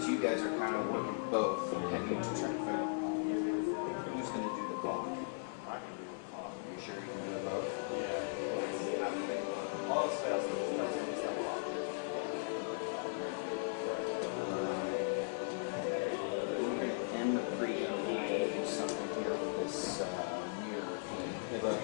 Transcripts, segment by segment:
since you guys are kind of working both, have you checked for who's going to do the clock? I can do the clock. Are you sure you can do it both? Yeah. All sales that's the clock. We're going to end the pregame. We'll do something here with this mirror thing. Hey, bud.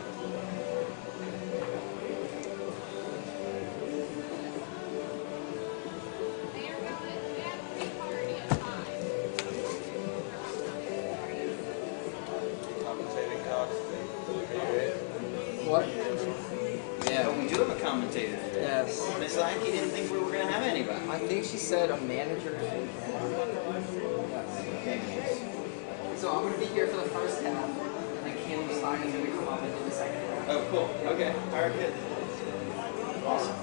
What? Yeah. But we do have a commentator today. Yes. Miss Lackey didn't think we were going to have anybody. I think she said a manager. Maybe she's... So I'm gonna be here for the first half, and then Caleb Stein's gonna come up and do the second half. Oh, cool. Okay. All right, good. Awesome.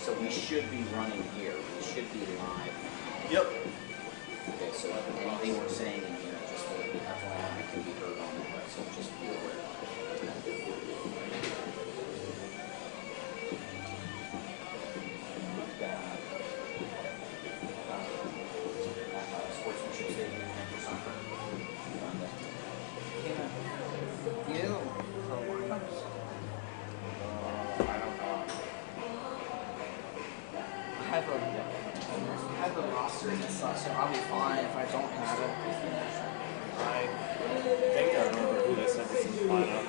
So we should be running here. We should be live. Yep. Okay, so anything we're saying in here, just for FYI, can be heard on there. So just be aware. Sportsmanship statement or something. You? I don't know. I have a roster and stuff, so I'll be fine if I don't have it. I think I remember who they said this is lineup.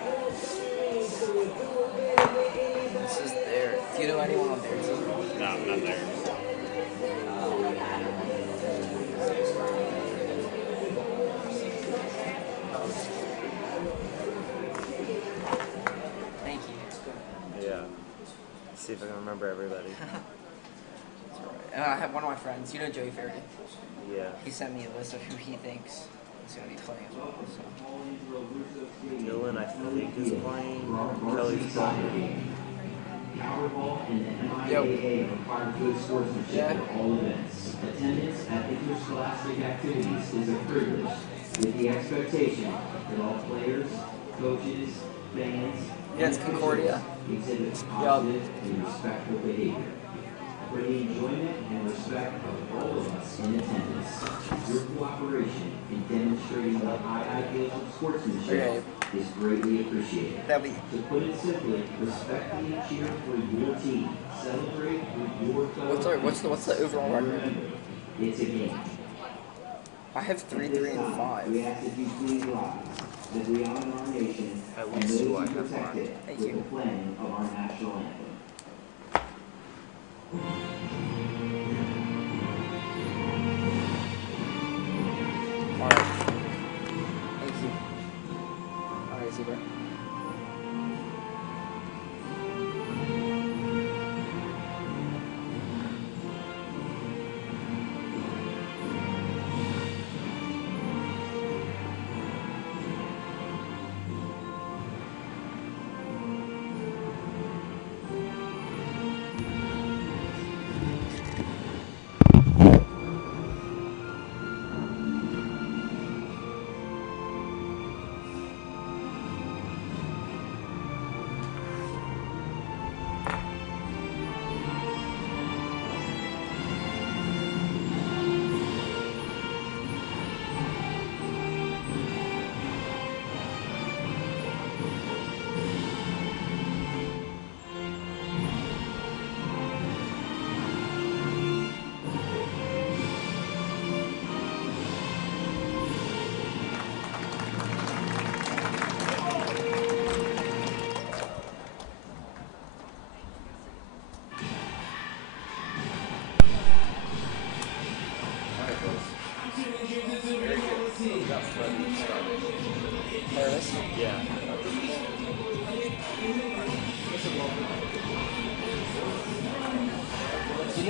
This is there. Do you know anyone on their team? No, not there. Thank you. Yeah. See if I can remember everybody. I have one of my friends. You know Joey Ferry? Yeah. He sent me a list of who he thinks is going to be playing as well. So. Dylan, I think, is playing. Kelly's playing. Powerball and the Yo. MIAA require good sportsmanship Yeah. at all events. Attendance at interscholastic activities is a privilege, with the expectation that all players, coaches, fans, Yeah, it's and Concordia. officials exhibit positive and respectful behavior. For the enjoyment and respect of all of us in attendance, your cooperation in demonstrating the high ideals of sportsmanship is greatly appreciated. That'll be. To put it simply, respectfully cheer for your team. Celebrate with your fellow. What's the overall record? It's a game. I have 3, 3, and 5. We ask that you please rise, that we honor our nation At and least those two who I have protect it Thank with you. the playing of our national anthem. Alright. Thank you. Alright, Zebra.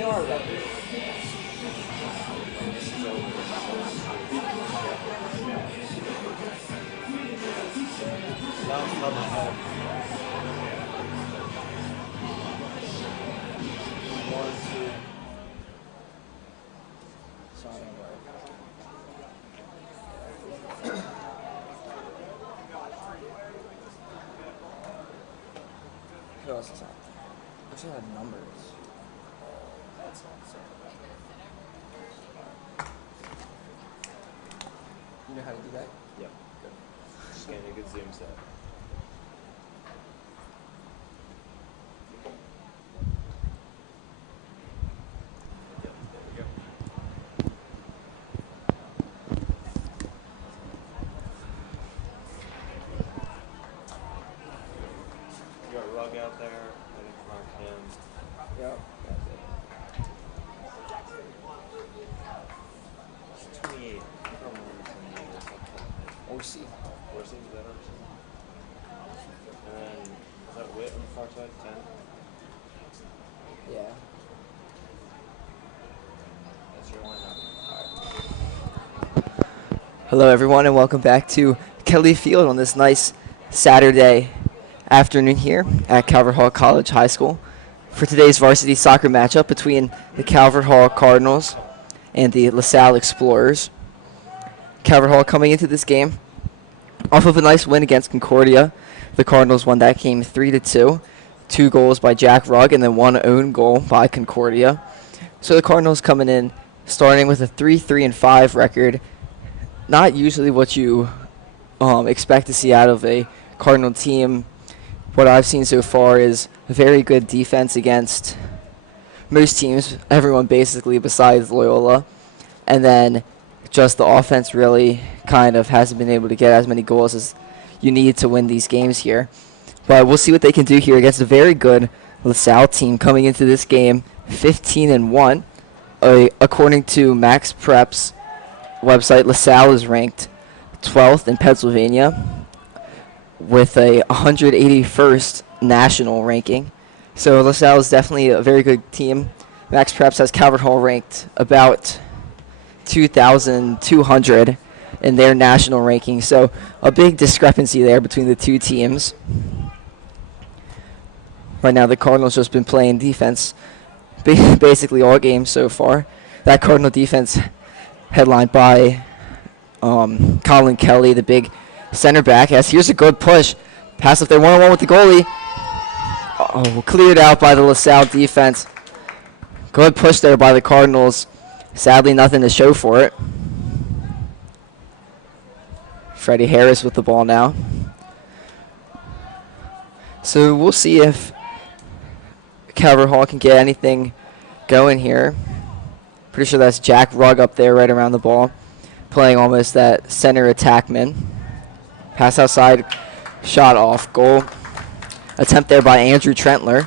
They are ready. Now it's not my head. One, two. Sorry, who else is out there? I should have numbers. You know how to do that? Yep. Good. Just getting a good zoom set. Yep. There we go. You got Rug out there. I think Mark him. Yep. That's it. It's 28. I don't remember 28 or something. OC. Varsity, is that Anderson? And then, is that Witt on the far side? 10? Yeah. That's your lineup. Hello, everyone, and welcome back to Kelly Field on this nice Saturday afternoon here at Calvert Hall College High School for today's varsity soccer matchup between the Calvert Hall Cardinals and the LaSalle Explorers. Calvert Hall coming into this game off of a nice win against Concordia. The Cardinals won that game 3-2. 2 goals by Jack Rugg and then 1 own goal by Concordia. So the Cardinals coming in starting with a 3-3-5 record. Not usually what you expect to see out of a Cardinal team. What I've seen so far is a very good defense against most teams, everyone basically besides Loyola. And then just the offense really kind of hasn't been able to get as many goals as you need to win these games here. But we'll see what they can do here against a very good LaSalle team coming into this game 15-1. According to Max Prep's website, LaSalle is ranked 12th in Pennsylvania with a 181st national ranking. So LaSalle is definitely a very good team. Max Preps has Calvert Hall ranked about 2,200 in their national ranking. So a big discrepancy there between the two teams. Right now the Cardinals just been playing defense basically all games so far. That Cardinal defense headlined by Colin Kelly, the big center back. As here's a good push. Pass up there one-on-one with the goalie. Oh, cleared out by the LaSalle defense. Good push there by the Cardinals. Sadly, nothing to show for it. Freddie Harris with the ball now. So we'll see if Calvert Hall can get anything going here. Pretty sure that's Jack Rugg up there right around the ball, playing almost that center attackman. Pass outside, shot off, goal. Attempt there by Andrew Trentler.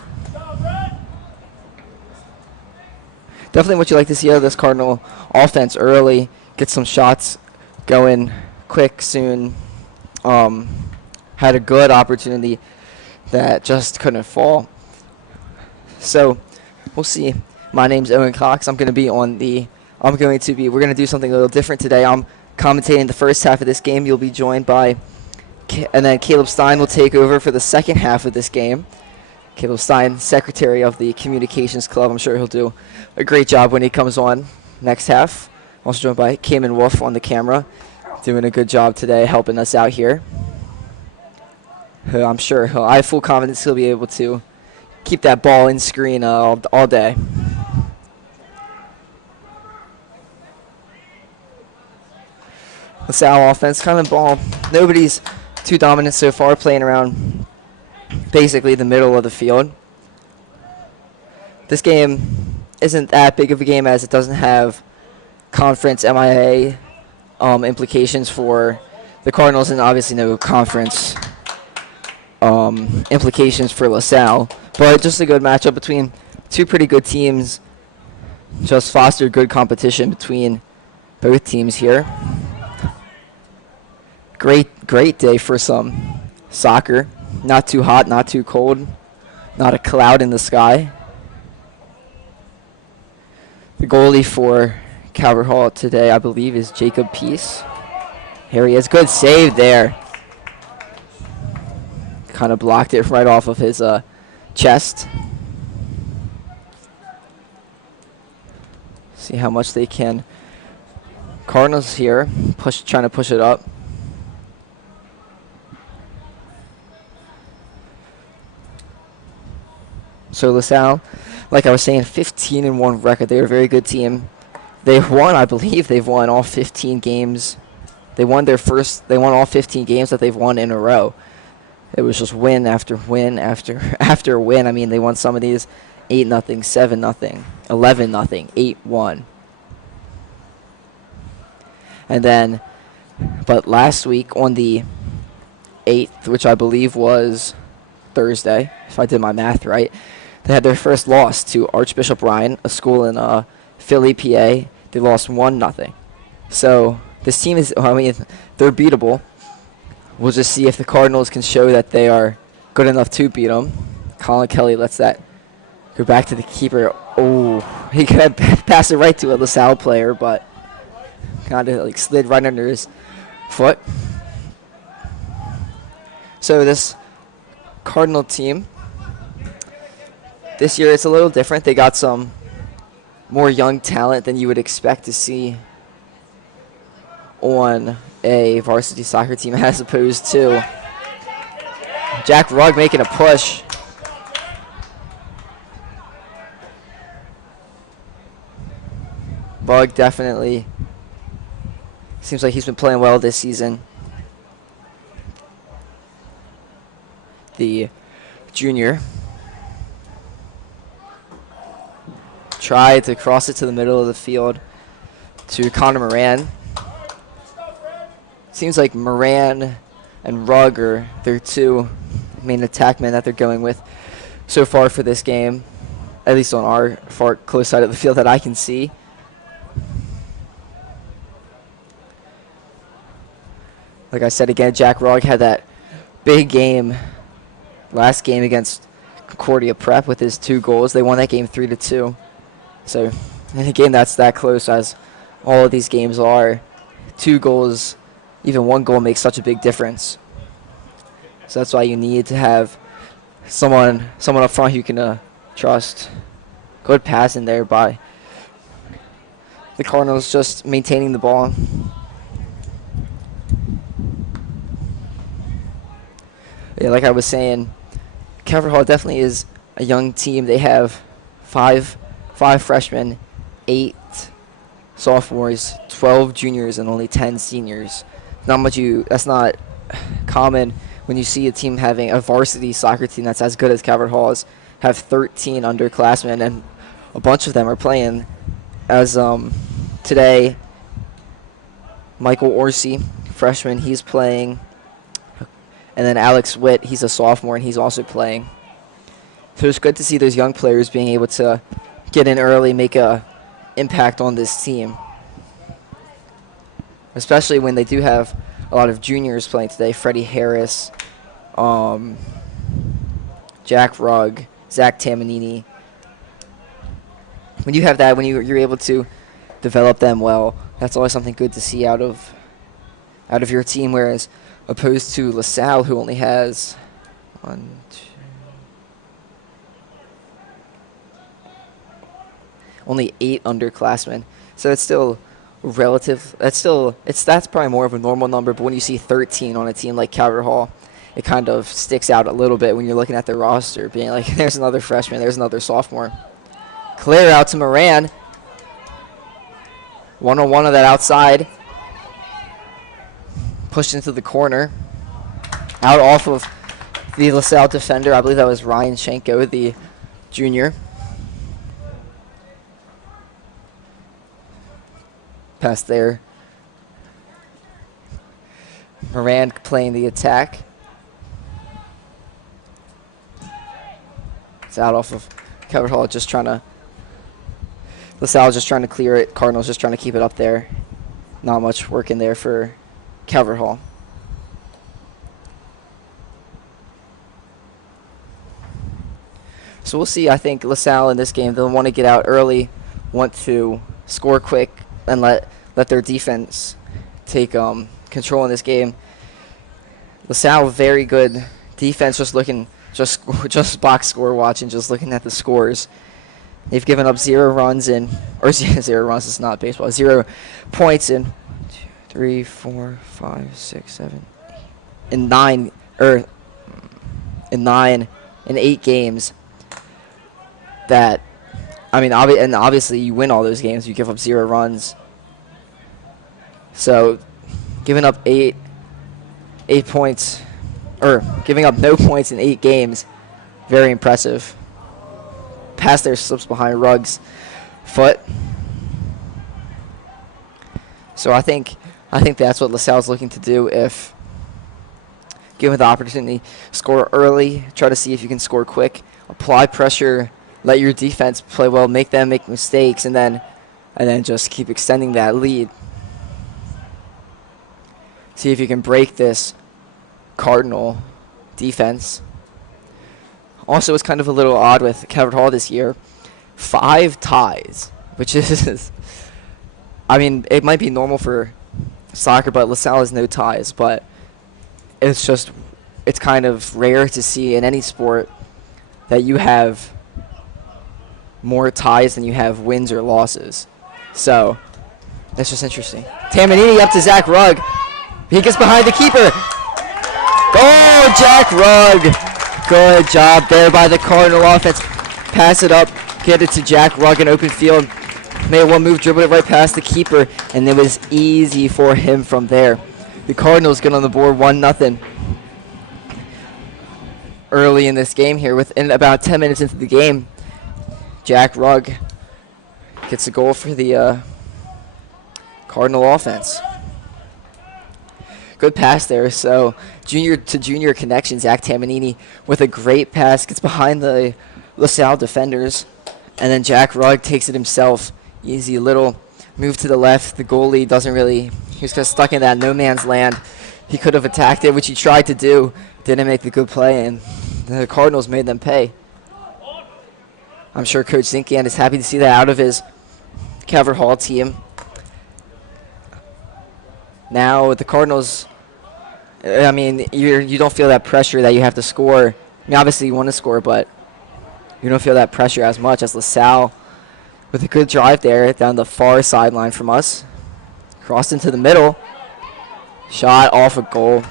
Definitely what you like to see out of this Cardinal offense early. Get some shots going quick soon. Had a good opportunity that just couldn't fall. So we'll see. My name's Owen Cox. We're going to do something a little different today. I'm commentating the first half of this game. You'll be joined by, and then Caleb Stein will take over for the second half of this game. Caleb Stein, secretary of the Communications Club. I'm sure he'll do a great job when he comes on next half. Also joined by Cayman Wolf on the camera, doing a good job today helping us out here. I'm sure I have full confidence he'll be able to keep that ball in screen all day. LaSalle offense, kind of ball. Nobody's too dominant so far, playing around basically the middle of the field. This game isn't that big of a game as it doesn't have conference MIA implications for the Cardinals, and obviously no conference implications for LaSalle. But just a good matchup between two pretty good teams. Just fostered good competition between both teams here. Great day for some soccer. Not too hot, not too cold. Not a cloud in the sky. The goalie for Calvert Hall today, I believe, is Jacob Peace. Here he is. Good save there. Kind of blocked it right off of his chest. See how much they can. Cardinals here, trying to push it up. So LaSalle, like I was saying, 15-1 record. They're a very good team. They've won, I believe, they've won all 15 games. They won all 15 games that they've won in a row. It was just win after win after win. I mean, they won some of these 8-0, 7-0, 11-0, 8-1. And then, but last week on the 8th, which I believe was Thursday, if I did my math right, they had their first loss to Archbishop Ryan, a school in Philly, PA. They lost 1-0. So this team is, I mean, they're beatable. We'll just see if the Cardinals can show that they are good enough to beat them. Colin Kelly lets that go back to the keeper. Oh, he could have passed it right to a LaSalle player, but kind of like slid right under his foot. So this Cardinal team, this year it's a little different. They got some more young talent than you would expect to see on a varsity soccer team as opposed to Jack Rugg making a push. Bug definitely seems like he's been playing well this season. The junior tried to cross it to the middle of the field to Connor Moran. Seems like Moran and Rugg are their two main attackmen that they're going with so far for this game, at least on our far close side of the field that I can see. Like I said again, Jack Rugg had that big game last game against Concordia Prep with his 2 goals. They won that game 3-2. So in a game that's that close, as all of these games are, 2 goals, even 1 goal makes such a big difference. So that's why you need to have someone up front who you can trust. Good pass in there by the Cardinals, just maintaining the ball. Yeah, like I was saying, Calvert Hall definitely is a young team. They have five freshmen, 8 sophomores, 12 juniors, and only 10 seniors. That's not common when you see a team having a varsity soccer team that's as good as Calvert Hall's, have 13 underclassmen, and a bunch of them are playing. As today, Michael Orsi, freshman, he's playing. And then Alex Witt, he's a sophomore, and he's also playing. So it's good to see those young players being able to get in early, make a impact on this team. Especially when they do have a lot of juniors playing today. Freddie Harris, Jack Rugg, Zach Tamanini. When you have that, when you're able to develop them well, that's always something good to see out of your team, whereas opposed to LaSalle, who only has only 8 underclassmen. So it's still relative. That's probably more of a normal number. But when you see 13 on a team like Calvert Hall, it kind of sticks out a little bit when you're looking at their roster, being like, there's another freshman, there's another sophomore. Clear out to Moran. 1-on-1 of that outside. Pushed into the corner. Out off of the LaSalle defender. I believe that was Ryan Schenko, the junior. Pass there. Moran playing the attack. It's out off of Calvert Hall, LaSalle just trying to clear it. Cardinals just trying to keep it up there. Not much work in there for Calvert Hall. So we'll see. I think LaSalle in this game, they'll want to get out early, want to score quick and let their defense take control in this game. LaSalle, very good defense, just box score watching, just looking at the scores. They've given up 0 runs in, or 0 runs, it's not baseball, 0 points in 3, 4, 5, 6, 7, in 9, in 8 games. That, I mean, and obviously you win all those games, you give up 0 runs. So, giving up 8 points, or giving up no points in 8 games, very impressive. Pass there slips behind Ruggs' foot. So I think that's what LaSalle's looking to do if given the opportunity. Score early, try to see if you can score quick, apply pressure, let your defense play well, make them make mistakes, and then just keep extending that lead. See if you can break this Cardinal defense. Also, it's kind of a little odd with Calvert Hall this year. 5 ties, which is, I mean, it might be normal for soccer, but LaSalle has no ties. But it's kind of rare to see in any sport that you have more ties than you have wins or losses. So, that's just interesting. Tamanini up to Zach Rugg. He gets behind the keeper. Oh, Jack Rugg. Good job there by the Cardinal offense. Pass it up, get it to Jack Rugg in open field. Made one move, dribbled it right past the keeper, and it was easy for him from there. The Cardinals get on the board 1-0 early in this game here. Within about 10 minutes into the game, Jack Rugg gets a goal for the Cardinal offense. Good pass there. So junior to junior connection, Zach Tamanini with a great pass, gets behind the LaSalle defenders, and then Jack Rugg takes it himself. Easy little move to the left. The goalie doesn't really, he was just stuck in that no man's land. He could have attacked it, which he tried to do, didn't make the good play, and the Cardinals made them pay. I'm sure Coach Zinkian is happy to see that out of his Calvert Hall team. Now the Cardinals, I mean, you don't feel that pressure that you have to score. I mean, obviously you want to score, but you don't feel that pressure as much as LaSalle with a good drive there down the far sideline from us. Crossed into the middle. Shot off a goal.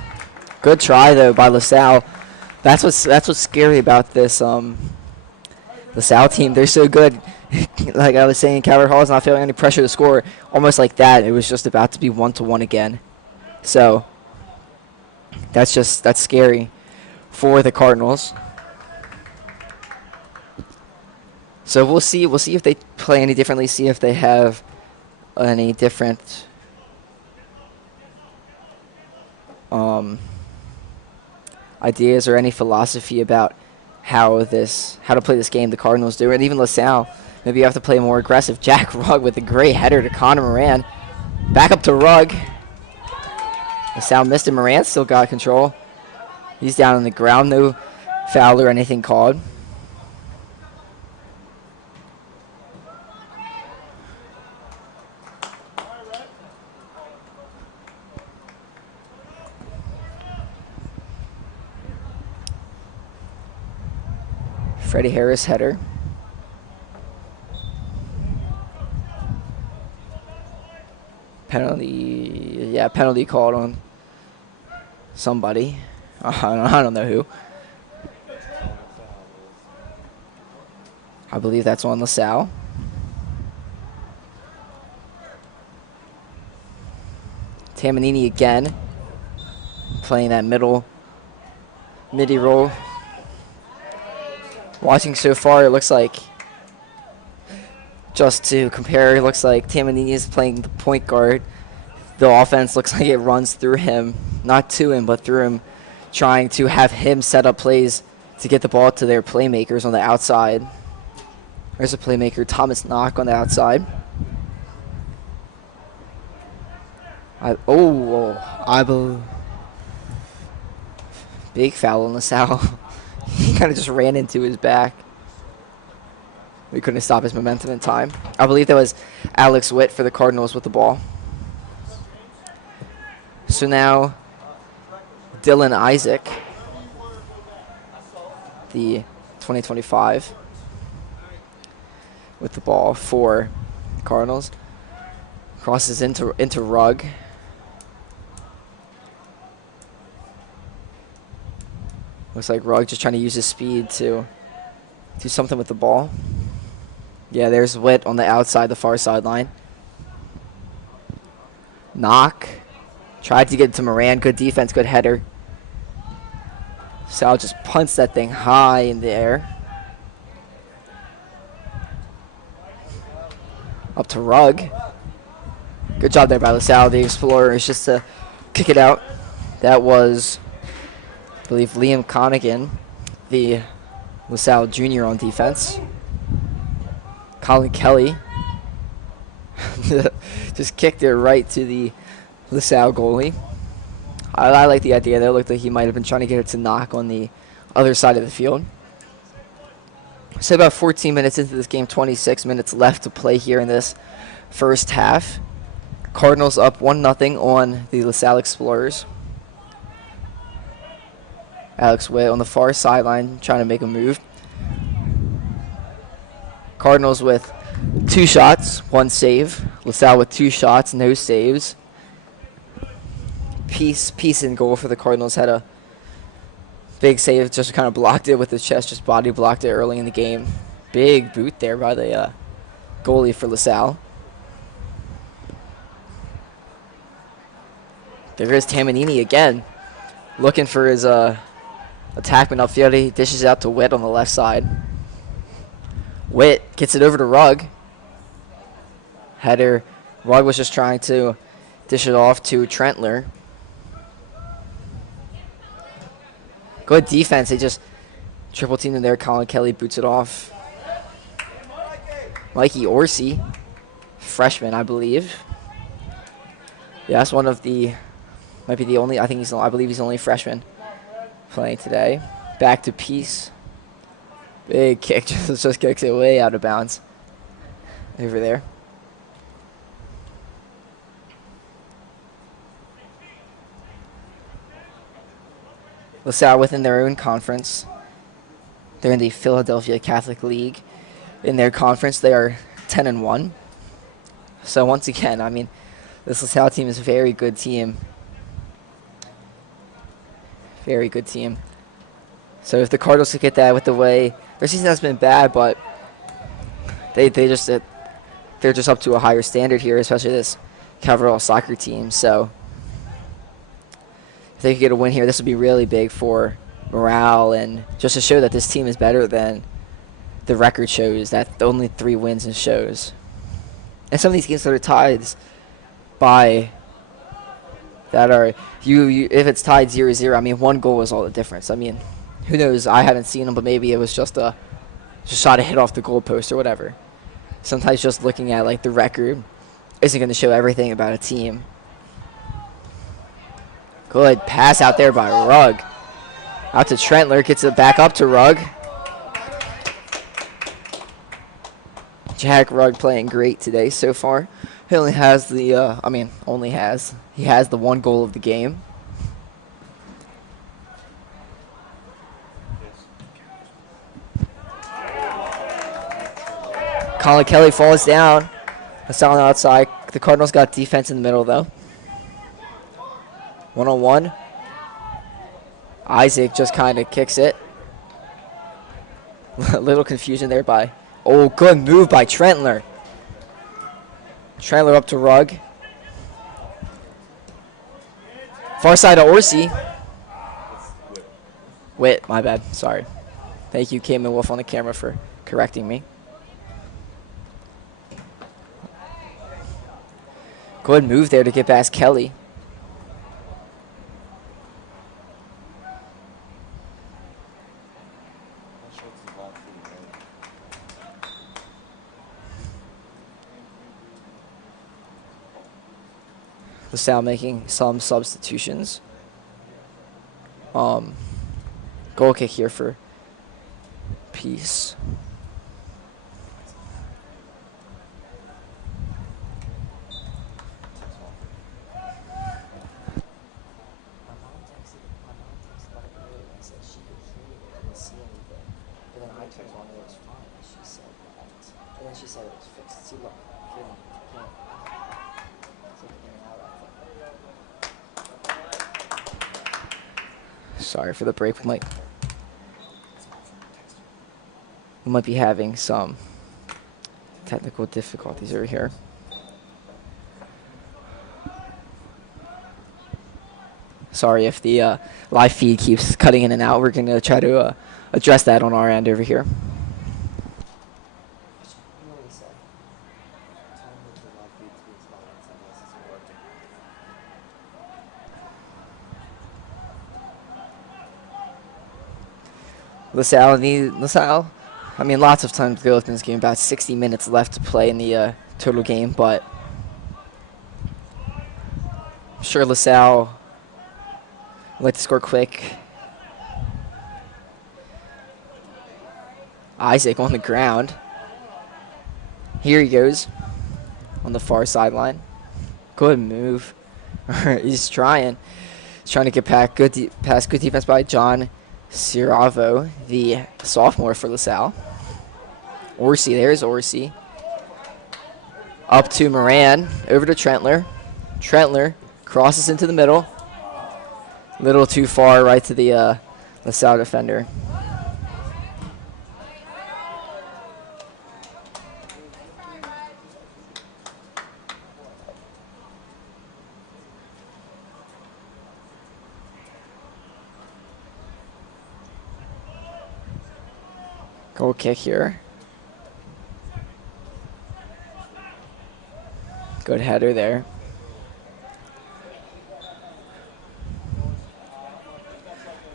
Good try though by LaSalle. That's what's scary about this LaSalle team. They're so good. Like I was saying, Calvert Hall is not feeling any pressure to score. Almost like that, it was just about to be 1-1 again. So that's scary for the Cardinals. So we'll see if they play any differently. See if they have any different ideas or any philosophy about how to play this game. The Cardinals do, and even LaSalle. Maybe you have to play more aggressive. Jack Rugg with a great header to Connor Moran. Back up to Rugg. LaSalle missed it. Moran still got control. He's down on the ground. No foul or anything called. Freddie Harris header. Penalty called on somebody. I don't know who. I believe that's on LaSalle. Tamanini again, playing that midi role. Watching so far, it looks like, just to compare, it looks like Tamanini is playing the point guard. The offense looks like it runs through him, not to him, but through him, trying to have him set up plays to get the ball to their playmakers on the outside. There's a playmaker, Thomas Knock, on the outside. Big foul on LaSalle. He kind of just ran into his back. We couldn't stop his momentum in time. I believe that was Alex Witt for the Cardinals with the ball. So now Dylan Isaac, the 2025, with the ball for the Cardinals. Crosses into Rugg. Looks like Rugg just trying to use his speed to do something with the ball. Yeah, there's Witt on the outside, the far sideline. Knock. Tried to get it to Moran. Good defense, good header. Salle just punts that thing high in the air. Up to Rugg. Good job there by LaSalle, the Explorers, just to kick it out. That was, I believe, Liam Connigan, the LaSalle junior on defense. Colin Kelly just kicked it right to the LaSalle goalie. I like the idea there. It looked like he might have been trying to get it to Knock on the other side of the field. So about 14 minutes into this game, 26 minutes left to play here in this first half. Cardinals up 1-0 on the LaSalle Explorers. Alex Witt on the far sideline trying to make a move. Cardinals with 2 shots, 1 save. LaSalle with 2 shots, no saves. Peace in goal for the Cardinals. Had a big save, just kind of blocked it with his chest, just body blocked it early in the game. Big boot there by the goalie for LaSalle. There is Tamanini again, looking for his attackman upfield. He dishes out to Witt on the left side. Witt gets it over to Rugg. Header. Rugg was just trying to dish it off to Trentler. Good defense. They just triple teamed in there. Colin Kelly boots it off. Mikey Orsi, freshman, I believe. Yeah, that's one of the, might be the only, I believe he's the only freshman playing today. Back to Peace. Big kick, just kicks it way out of bounds over there. LaSalle within their own conference. They're in the Philadelphia Catholic League. In their conference, they are 10-1. So once again, I mean, this LaSalle team is a very good team. Very good team. So if the Cardinals could get that with the way their season has been bad, but they're just up to a higher standard here, especially this Calvert soccer team. So if they could get a win here, this would be really big for morale and just to show that this team is better than the record shows, that only 3 wins and shows. And some of these games that are tied by that are you if it's tied 0-0, I mean 1 goal is all the difference. I mean, who knows? I haven't seen them, but maybe it was just a shot to hit off the goalpost or whatever. Sometimes just looking at like the record isn't going to show everything about a team. Good pass out there by Rugg. Out to Trentler, gets it back up to Rugg. Jack Rugg playing great today so far. He only has the, he has the 1 goal of the game. Colin Kelly falls down. That's on the outside. The Cardinals got defense in the middle, though. 1-on-1. Isaac just kind of kicks it. A little confusion there by... Oh, good move by Trentler. Trentler up to Rugg. Far side of Orsi. Witt, my bad. Sorry. Thank you, Cayman Wolf, on the camera for correcting me. Good move there to get past Kelly. LaSalle making some substitutions. Goal kick here for Peace. it was fine. She said that. And then she said it was fixed. See, look. Can't. It's like in and out, I think. Sorry for the break. We might be having some technical difficulties over here. Sorry if the live feed keeps cutting in and out. We're going to try to address that on our end over here. LaSalle, I mean, lots of time to go in this game. About 60 minutes left to play in the total game, but I'm sure LaSalle would like to score quick. Isaac on the ground. Here he goes on the far sideline. Good move. He's trying. He's trying to get back. Good defense by John Ciravo, the sophomore for LaSalle. Orsi, there's Orsi. Up to Moran, over to Trentler. Trentler crosses into the middle. Little too far right to the LaSalle defender. Goal kick here. Good header there.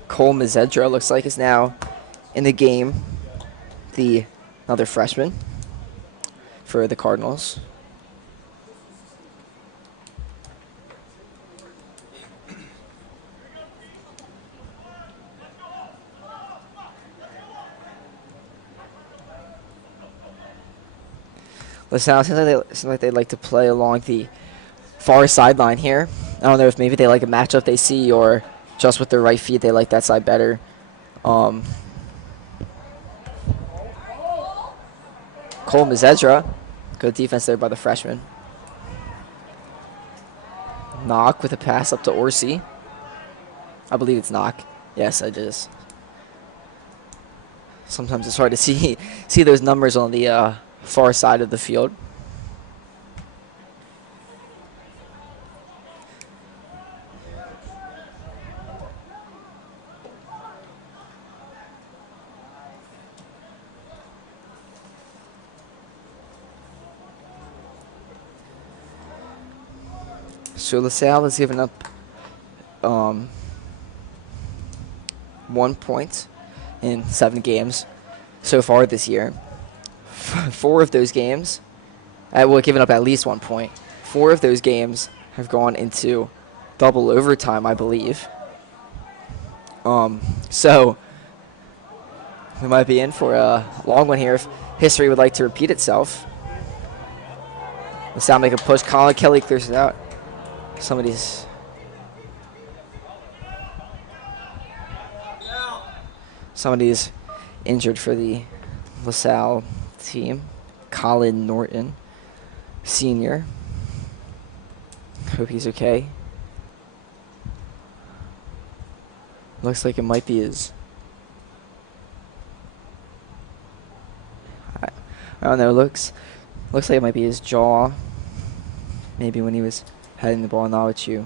Cole Mazedra looks like is now in the game. Another freshman for the Cardinals. LaSalle seems like they'd like to play along the far sideline here. I don't know if maybe they like a matchup they see or just with their right feet they like that side better. Cole Mazedra, good defense there by the freshman. Knock with a pass up to Orsi. I believe it's Knock. Yes, it is. Sometimes it's hard to see those numbers on the far side of the field. So LaSalle has given up 1 point in 7 games so far this year. 4 of those games, given up at least 1 point. 4 of those games have gone into double overtime, I believe. So we might be in for a long one here if history would like to repeat itself. LaSalle make a push. Colin Kelly clears it out. Somebody's injured for the LaSalle team. Colin Norton, senior. Hope he's okay. Looks like it might be his. I don't know. Looks like it might be his jaw. Maybe when he was heading the ball. Not what you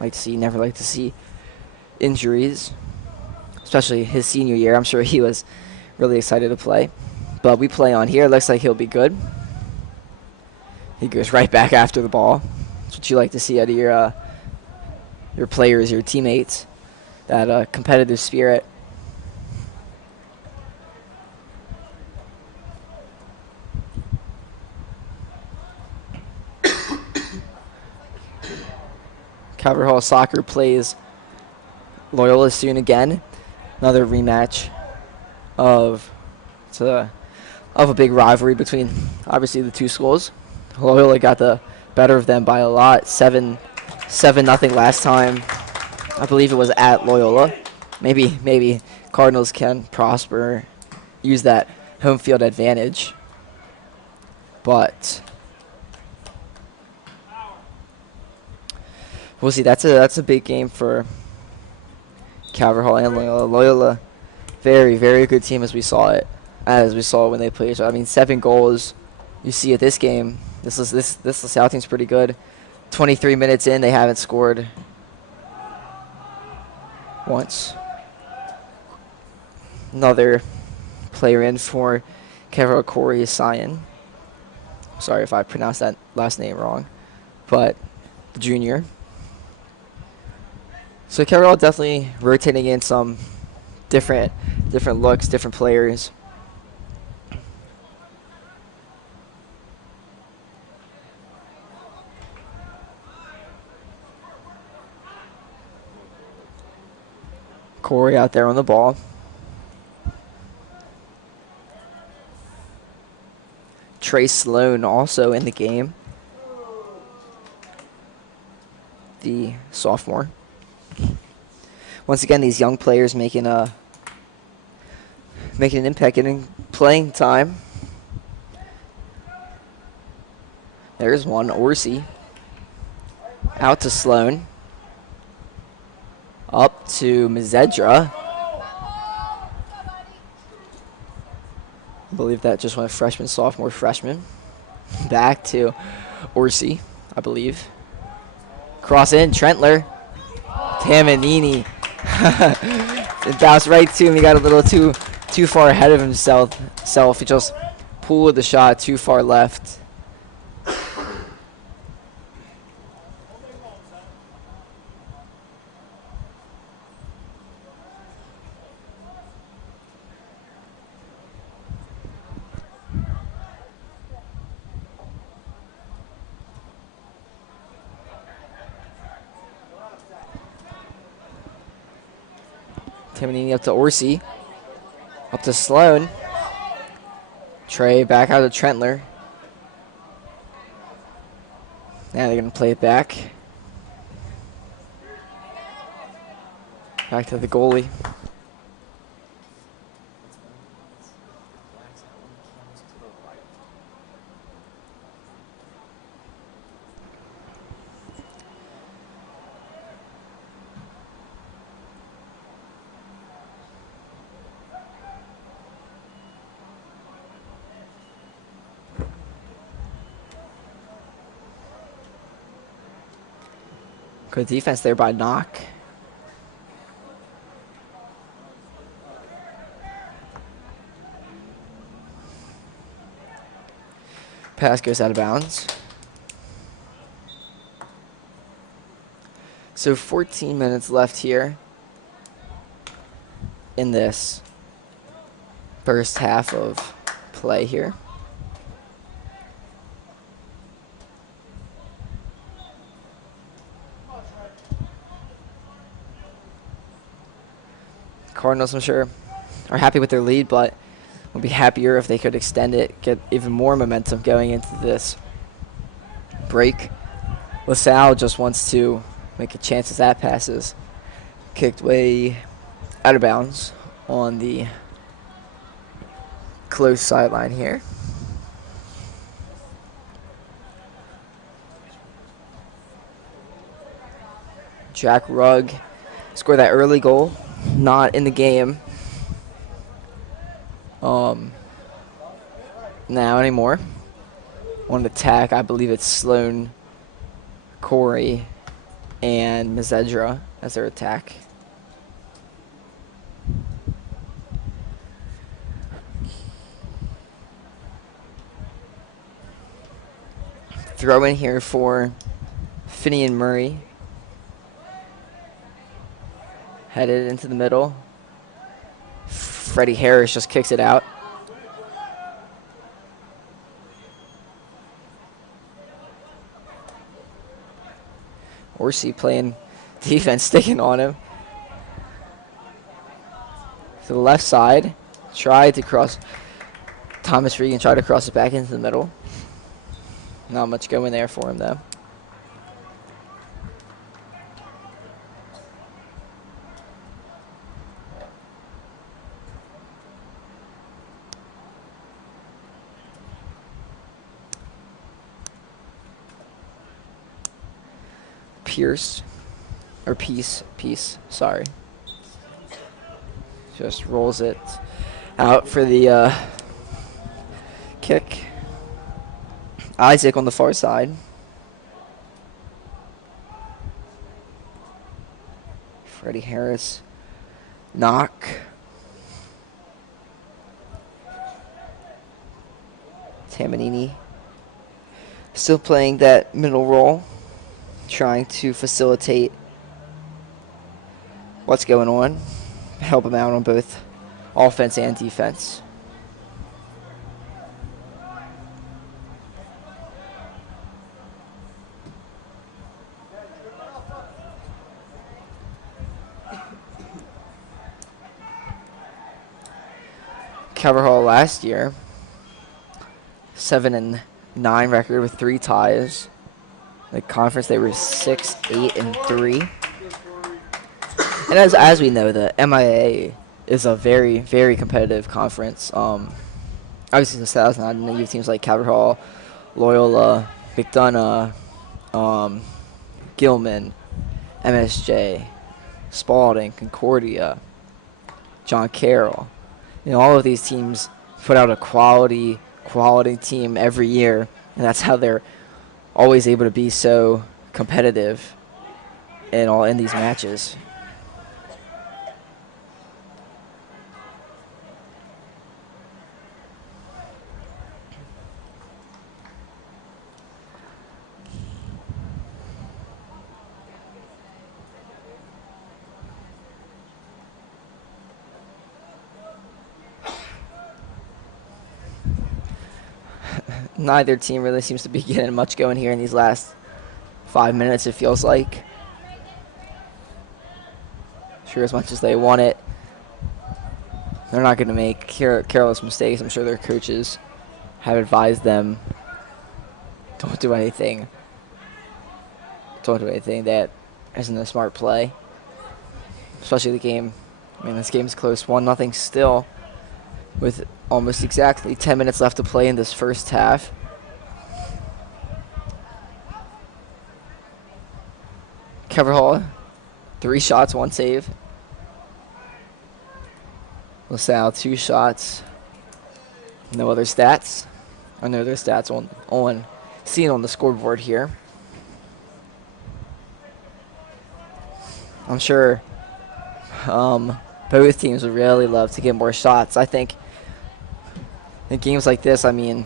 like to see. Never like to see injuries, especially his senior year. I'm sure he was really excited to play. But we play on here. Looks like he'll be good. He goes right back after the ball. That's what you like to see out of your players, your teammates. That competitive spirit. Calvert Hall Soccer plays Loyola soon again. Another rematch of a big rivalry between obviously the two schools. Loyola got the better of them by a lot. 7-0 last time. I believe it was at Loyola. Maybe Cardinals can prosper, use that home field advantage. But we'll see. That's a big game for Calvert Hall and Loyola. Loyola, very, very good team as we saw when they played. So, I mean, 7 goals you see at this game. This LaSalle team's pretty good. 23 minutes in, they haven't scored once. Another player in for Calvert Hall, Corey Sion. Sorry if I pronounced that last name wrong, but the junior. So Calvert Hall definitely rotating in some different looks, different players. Corey out there on the ball. Trey Sloan also in the game. The sophomore. Once again, these young players making an impact, getting playing time. There's one, Orsi. Out to Sloan. Up to Mazedra. I believe that just went freshman, sophomore, freshman. Back to Orsi, I believe. Cross in, Trentler. Tamanini. It bounced right to him. He got a little too far ahead of himself. He just pulled the shot too far left. Tamanini up to Orsi. Up to Sloan. Trey back out to Trentler. Now they're going to play it back. Back to the goalie. Good defense there by Knock. Pass goes out of bounds. So 14 minutes left here in this first half of play here. Cardinals, I'm sure, are happy with their lead, but would be happier if they could extend it, get even more momentum going into this break. LaSalle just wants to make a chance as that passes. Kicked way out of bounds on the close sideline here. Jack Rugg scored that early goal. Not in the game now anymore. On attack, I believe it's Sloan, Corey, and Mazedra as their attack. Throw in here for Finney and Murray. Headed into the middle. Freddie Harris just kicks it out. Orsi playing defense, sticking on him. To the left side. Tried to cross. Thomas Regan tried to cross it back into the middle. Not much going there for him, though. Pierce, or Peace, sorry. Just rolls it out for the kick. Isaac on the far side. Freddie Harris. Knock. Tamanini still playing that middle role, trying to facilitate what's going on, help him out on both offense and defense. Calvert Hall last year, 7-9 record with 3 ties. The conference they were 6-8-3. And as we know, the MIA is a very, very competitive conference. Obviously, the South, and you have teams like Calvert Hall, Loyola, McDonough, Gilman, MSJ, Spalding, Concordia, John Carroll. All of these teams put out a quality team every year, and that's how they're always able to be so competitive in these matches. Neither team really seems to be getting much going here in these last 5 minutes, it feels like. Sure, as much as they want it, they're not going to make careless mistakes. I'm sure their coaches have advised them, don't do anything that isn't a smart play. Especially the game. This game's close, 1-0 still, with almost exactly 10 minutes left to play in this first half. Calvert Hall, 3 shots, 1 save. LaSalle, 2 shots, no other stats. I know their stats on seen on the scoreboard here. I'm sure both teams would really love to get more shots. I think in games like this, in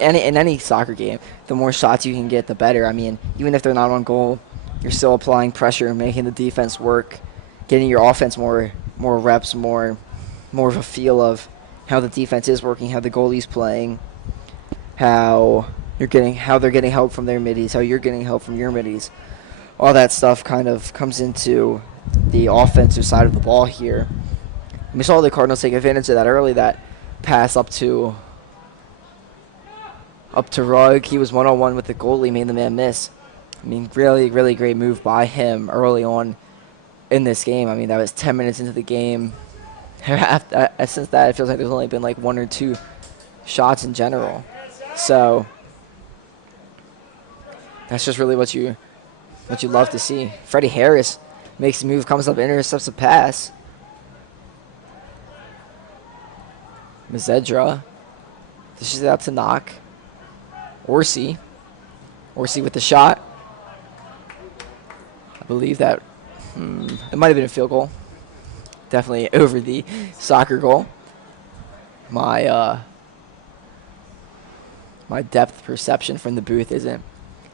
any soccer game, the more shots you can get, the better. Even if they're not on goal, you're still applying pressure, making the defense work, getting your offense more reps, more of a feel of how the defense is working, how the goalie's playing, how they're getting help from their middies, how you're getting help from your middies. All that stuff kind of comes into the offensive side of the ball here. We saw the Cardinals take advantage of that early, that pass up to Rugg. He was one-on-one with the goalie, made the man miss. Really, really great move by him early on in this game. That was 10 minutes into the game. Since that, it feels like there's only been like 1 or 2 shots in general. So that's just really what you love to see. Freddie Harris makes the move, comes up, intercepts a pass. Mazedra dishes it out to Knock. Orsi with the shot. I believe that it might have been a field goal. Definitely over the soccer goal. My depth perception from the booth isn't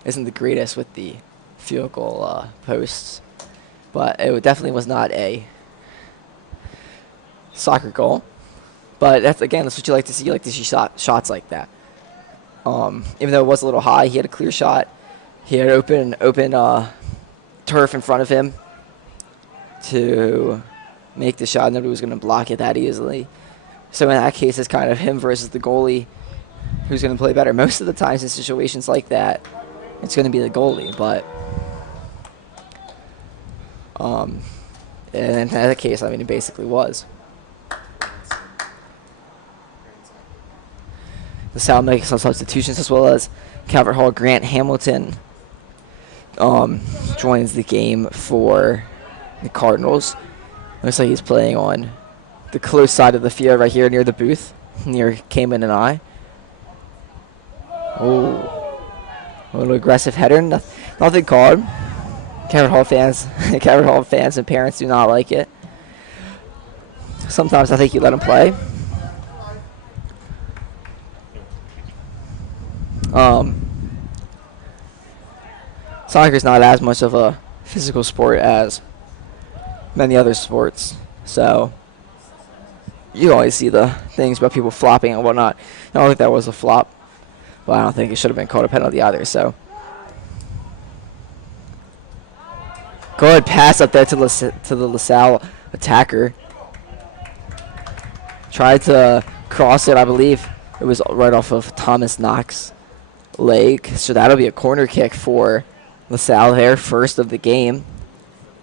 the greatest with the field goal posts, but it definitely was not a soccer goal. But that's what you like to see. You like to see shots like that. Even though it was a little high, he had a clear shot. He had open turf in front of him to make the shot. Nobody was going to block it that easily. So in that case, it's kind of him versus the goalie who's going to play better. Most of the times in situations like that, it's going to be the goalie. But in that case, it basically was. The Salle making some substitutions, as well as Calvert Hall, Grant Hamilton joins the game for the Cardinals. Looks like he's playing on the close side of the field right here near the booth, near Cayman and I. Oh, a little aggressive header. Nothing called. Cabot Hall fans and parents do not like it. Sometimes I think you let him play. Soccer's not as much of a physical sport as many other sports, so you always see the things about people flopping and whatnot. I don't think that was a flop, but I don't think it should have been called a penalty either. So good pass up there to the LaSalle attacker. Tried to cross it. I believe it was right off of Thomas Knox's leg. So that'll be a corner kick for LaSalle there, first of the game.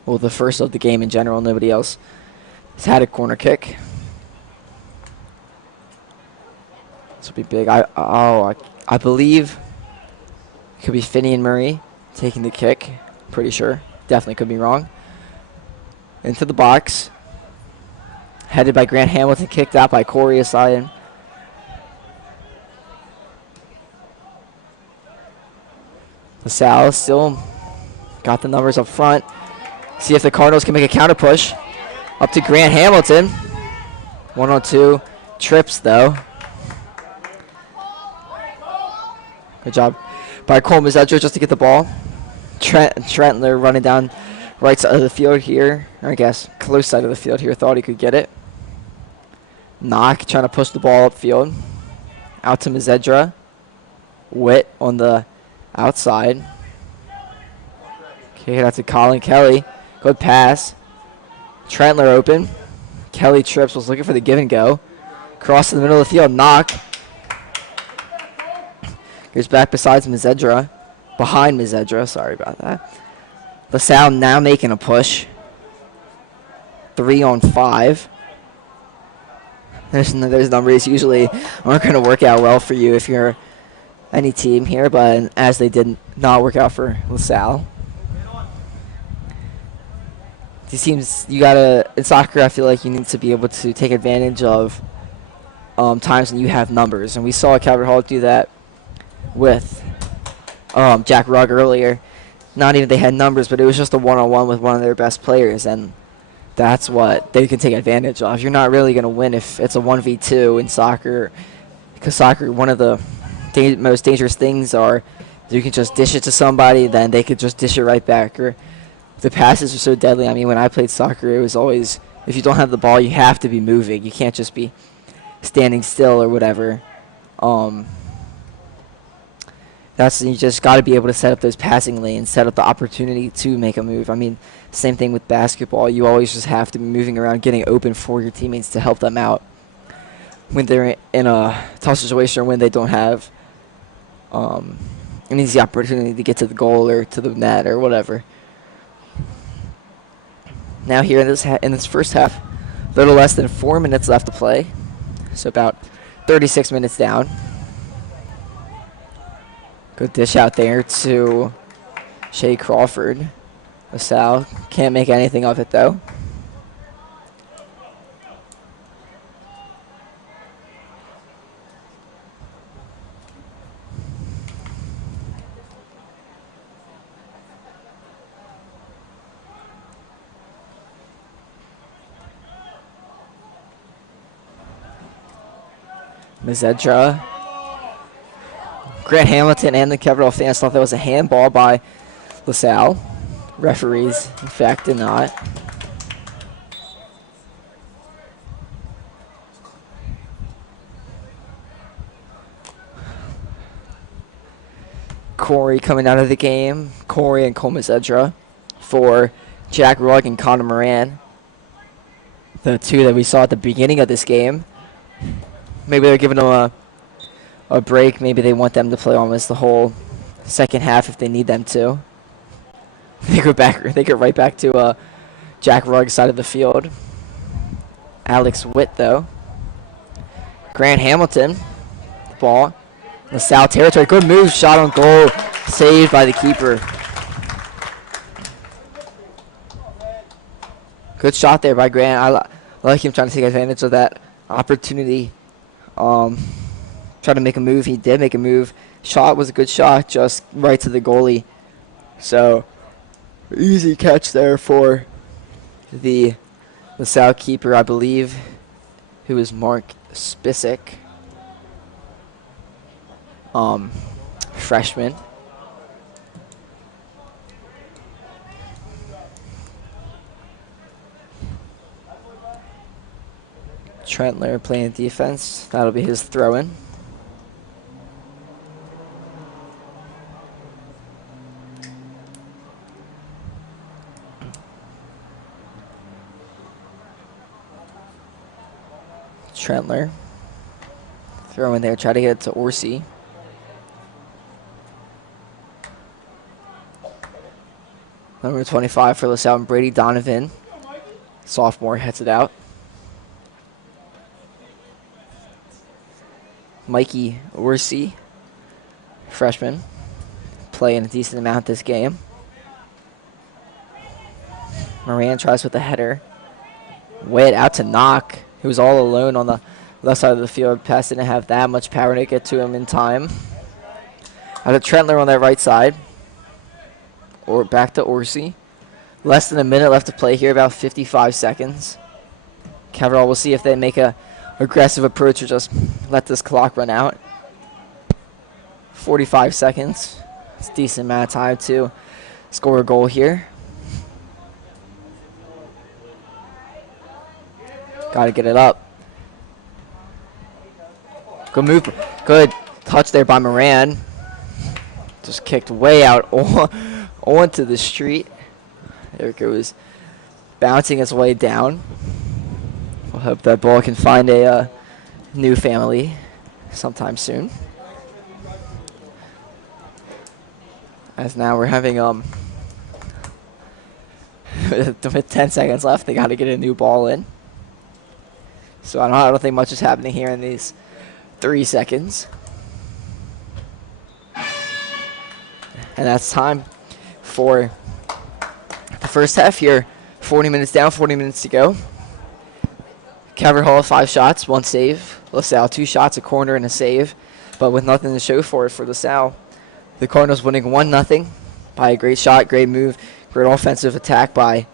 Well, the first of the game in general. Nobody else has had a corner kick. This will be big. I believe it could be Finney and Murray taking the kick. Pretty sure. Definitely could be wrong. Into the box. Headed by Grant Hamilton, kicked out by Corey Asayan. LaSalle still got the numbers up front. See if the Cardinals can make a counter push. Up to Grant Hamilton. 1-on-2. Trips, though. Good job by Cole Mazzedra just to get the ball. Trentler running down right side of the field here. Or I guess close side of the field here. Thought he could get it. Knock trying to push the ball upfield. Out to Mazzedra. Witt on the outside. Okay, that's to Colin Kelly. Good pass. Trentler open. Kelly trips, was looking for the give and go. Cross to the middle of the field. Knock. Here's back besides Mazzedra. Behind Mazzedra. Sorry about that. LaSalle now making a push. 3-on-5. Those numbers usually aren't going to work out well for you if you're any team here, but as they did not work out for LaSalle. These teams, you gotta, in soccer, I feel like you need to be able to take advantage of times when you have numbers, and we saw Calvert Hall do that with Jack Rugg earlier. Not even they had numbers, but it was just a one-on-one with one of their best players, and that's what they can take advantage of. You're not really going to win if it's a 1v2 in soccer, because soccer, one of the most dangerous things are you can just dish it to somebody, then they could just dish it right back. Or the passes are so deadly. I mean, when I played soccer, it was always, if you don't have the ball, you have to be moving. You can't just be standing still or whatever. You just got to be able to set up those passing lanes, set up the opportunity to make a move. I mean, same thing with basketball. You always just have to be moving around, getting open for your teammates to help them out when they're in a tough situation or when they don't have an easy opportunity to get to the goal or to the net or whatever. Now here in this first half, a little less than 4 minutes left to play, so about 36 minutes down. Good dish out there to Shea Crawford. LaSalle can't make anything of it, though. Mazzedra. Grant Hamilton and the Calvert Hall fans thought that was a handball by LaSalle. Referees, in fact, did not. Corey coming out of the game. Corey and Cole Mazzedra for Jack Rugg and Connor Moran. The two that we saw at the beginning of this game. Maybe they're giving them a break. Maybe they want them to play almost the whole second half if they need them to. They go right back to Jack Rugg's side of the field. Alex Witt, though. Grant Hamilton. Ball. LaSalle territory. Good move. Shot on goal. Saved by the keeper. Good shot there by Grant. I like him trying to take advantage of that opportunity. Try to make a move. He did make a move. Shot was a good shot, just right to the goalie. So easy catch there for the Salle keeper, I believe, who is Mark Spisick, freshman. Trentler playing defense. That'll be his throw-in. Trentler. Throw in there, try to get it to Orsi. Number 25 for LaSalle, Brady Donovan. Sophomore heads it out. Mikey Orsi, freshman, playing a decent amount this game. Moran tries with the header. Way out to Knock, who was all alone on the left side of the field. Pass didn't have that much power to get to him in time. Out to Trentler on that right side. Or back to Orsi. Less than a minute left to play here, about 55 seconds. Caverall will see if they make a aggressive approach or just let this clock run out. 45 seconds. It's a decent amount of time to score a goal here. Got to get it up. Good move. Good touch there by Moran. Just kicked way out onto the street. There it goes. Bouncing its way down. We'll hope that ball can find a new family sometime soon. As now we're having with 10 seconds left, they got to get a new ball in. So I don't think much is happening here in these 3 seconds. And that's time for the first half here. 40 minutes down, 40 minutes to go. Calvert Hall 5 shots, 1 save. LaSalle 2 shots, a corner and a save, but with nothing to show for it for LaSalle. The Cardinals winning 1-0 by a great shot, great move, great offensive attack by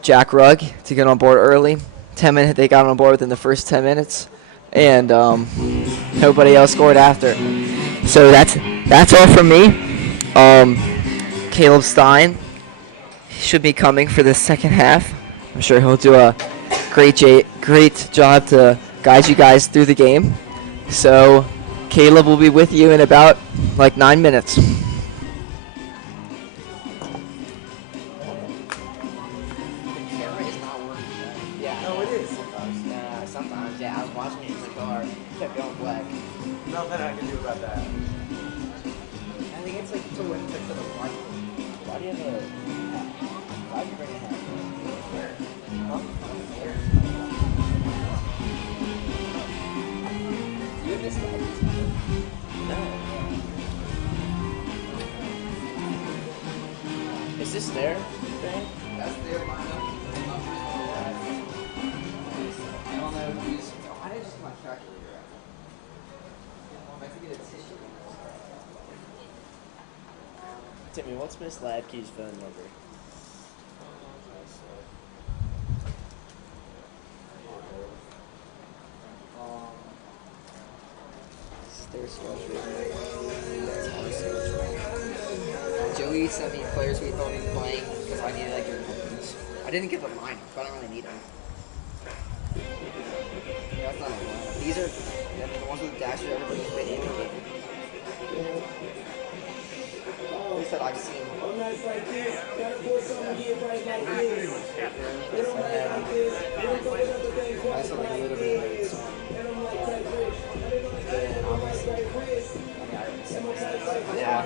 Jack Rugg to get on board early. 10 minutes, they got on board within the first 10 minutes, and nobody else scored after. So that's all from me. Caleb Stein should be coming for the second half. I'm sure he'll do a great job to guide you guys through the game. So Caleb will be with you in about 9 minutes. Nothing I can do about that. I think it's to win for the right. Why do you have a... Why do you bring a hat? You have this guy? No. Is this their thing? That's their lineup. I don't know who's. Why did I just get my calculator out? I have to get a tissue. Timmy, what's Miss Ladkey's phone number? Joey sent me players we thought he'd playing because I needed your numbers. I didn't get the lineup, but I don't really need them. Yeah, that's not a lineup. These are the ones with the dash that everybody's been in the game. At least that I've seen. Yeah.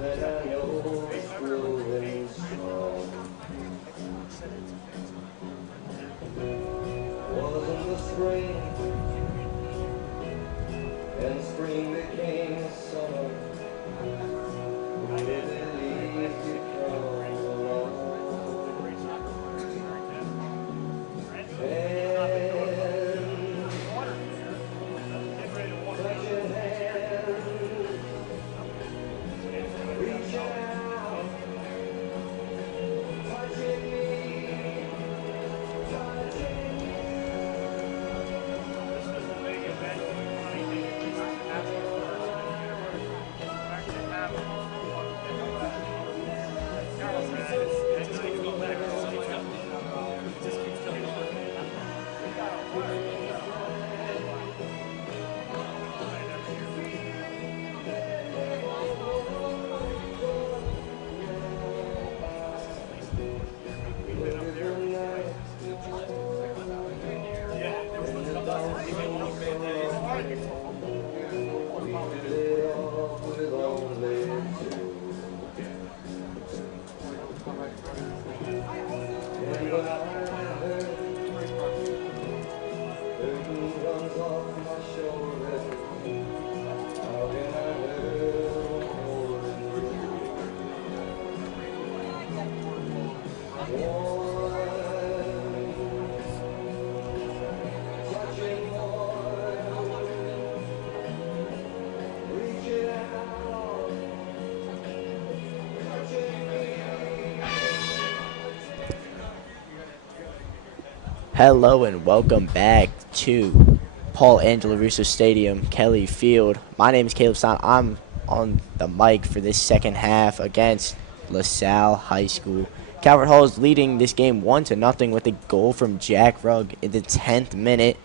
that I know is growing strong. Wasn't the spring, and spring became summer. When did the leaves become along? Hello and welcome back to Paul Angelo Russo Stadium, Kelly Field. My name is Caleb Stein. I'm on the mic for this second half against LaSalle High School. Calvert Hall is leading this game 1-0 with a goal from Jack Rugg in the 10th minute.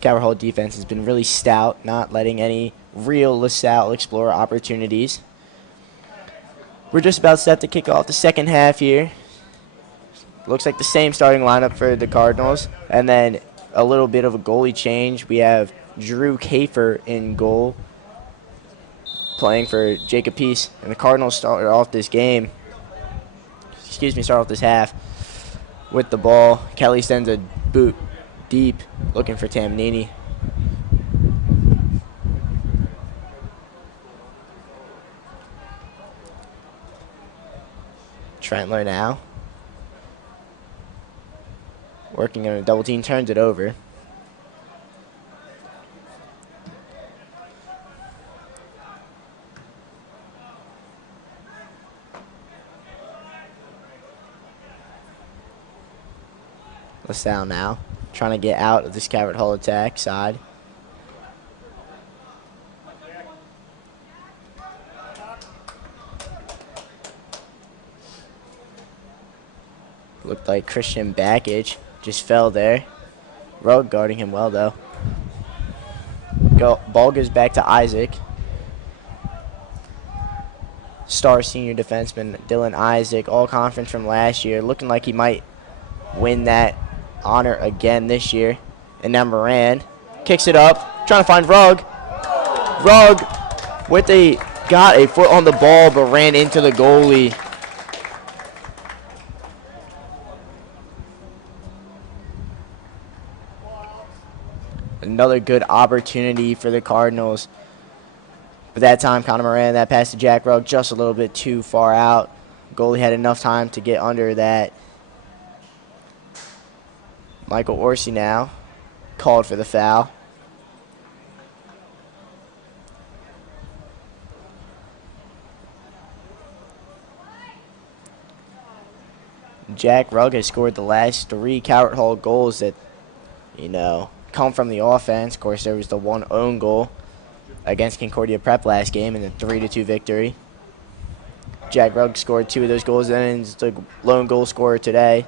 Calvert Hall defense has been really stout, not letting any real LaSalle Explorer opportunities. We're just about set to kick off the second half here. Looks like the same starting lineup for the Cardinals. And then a little bit of a goalie change. We have Drew Kafer in goal, playing for Jacob Peace. And the Cardinals start off this half with the ball. Kelly sends a boot deep, looking for Tamnini. Trentler now, working on a double team, turns it over. LaSalle now, trying to get out of this Calvert Hall attack side. Looked like Christian Backage just fell there. Rugg guarding him well, though. Ball goes back to Isaac. Star senior defenseman Dylan Isaac, all conference from last year, looking like he might win that honor again this year. And now Moran kicks it up, trying to find Rugg. Rugg got a foot on the ball but ran into the goalie. Another good opportunity for the Cardinals. But that time, Connor Moran, that pass to Jack Rugg just a little bit too far out. Goalie had enough time to get under that. Michael Orsi now called for the foul. Jack Rugg has scored the last 3 Calvert Hall goals that, come from the offense. Of course, there was the one own goal against Concordia Prep last game in the 3-2 victory. Jack Rugg scored 2 of those goals and is the lone goal scorer today.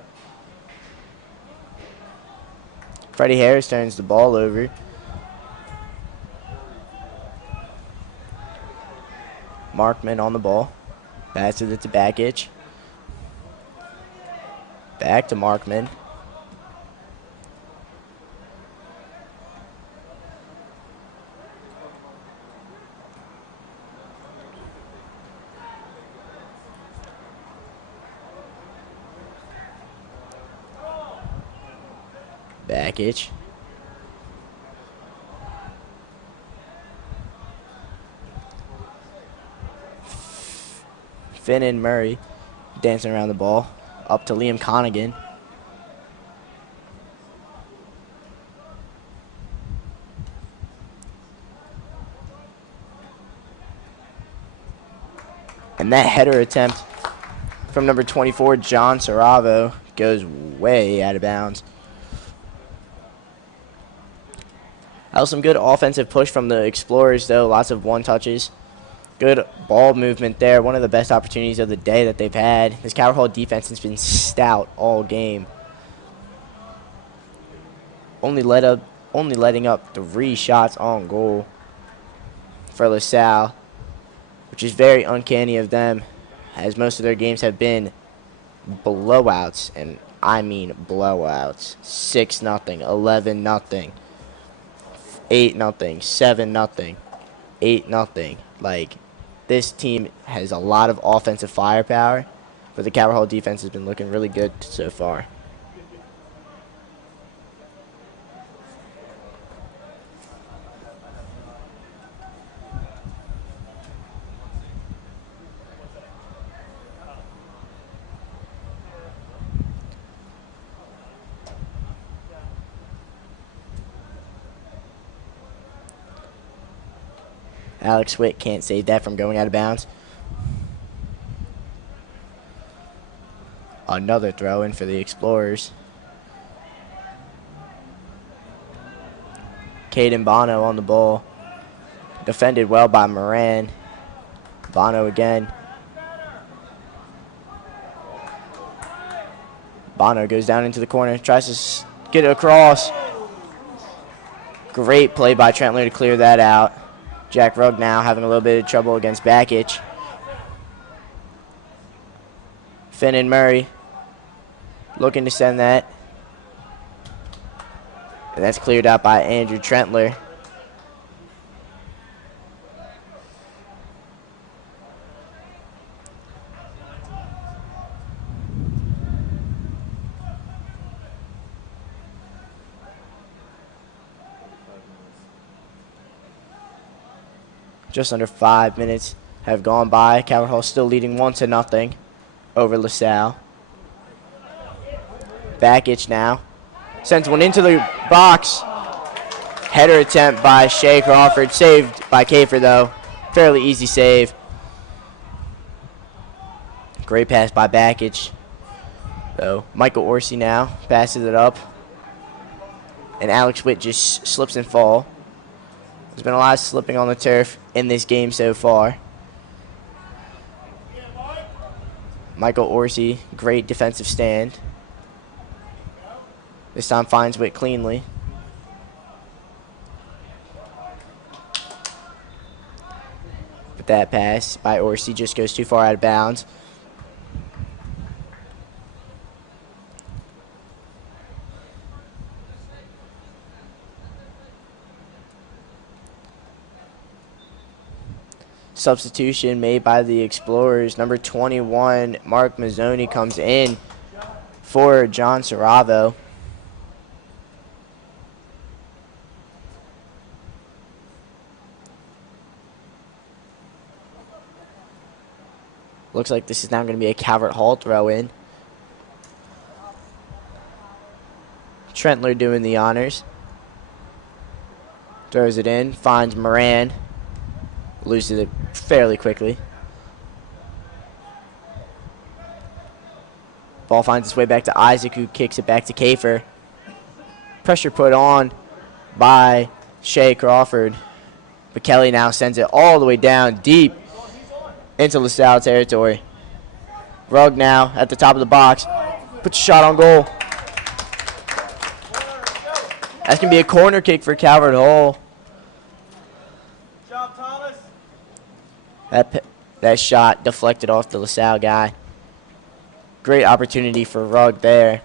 Freddie Harris turns the ball over. Markman on the ball. Passes it to Backage. Back to Markman. Backage. Finn and Murray dancing around the ball. Up to Liam Connigan. And that header attempt from number 24, John Saravo, goes way out of bounds. That was some good offensive push from the Explorers, though. Lots of one-touches. Good ball movement there. One of the best opportunities of the day that they've had. This Calvert Hall defense has been stout all game. Only letting up 3 shots on goal for LaSalle, which is very uncanny of them, as most of their games have been blowouts, and I mean blowouts. 6-0, 11-0, 8-0, 7-0, 8-0. Like, this team has a lot of offensive firepower, but the Calvert Hall defense has been looking really good so far. Alex Witt can't save that from going out of bounds. Another throw in for the Explorers. Caden Bono on the ball. Defended well by Moran. Bono again. Bono goes down into the corner. Tries to get it across. Great play by Trentler to clear that out. Jack Rugg now having a little bit of trouble against Backich. Finn and Murray looking to send that. And that's cleared out by Andrew Trentler. Just under 5 minutes have gone by. Calvert Hall still leading 1-0 over LaSalle. Backich now sends one into the box. Header attempt by Shea Crawford. Saved by Kafer, though. Fairly easy save. Great pass by Backich. So Michael Orsi now passes it up. And Alex Witt just slips and falls. There's been a lot of slipping on the turf in this game so far. Michael Orsi, great defensive stand. This time finds Witt cleanly. But that pass by Orsi just goes too far out of bounds. Substitution made by the Explorers. Number 21, Mark Mazzoni, comes in for John Saravo. Looks like this is now going to be a Calvert Hall throw in. Trentler doing the honors. Throws it in, finds Moran. Loses it fairly quickly. Ball finds its way back to Isaac, who kicks it back to Kafer. Pressure put on by Shea Crawford. But Kelly now sends it all the way down deep into LaSalle territory. Rugg now at the top of the box. Puts a shot on goal. That's going to be a corner kick for Calvert Hall. That shot deflected off the LaSalle guy. Great opportunity for Rugg there.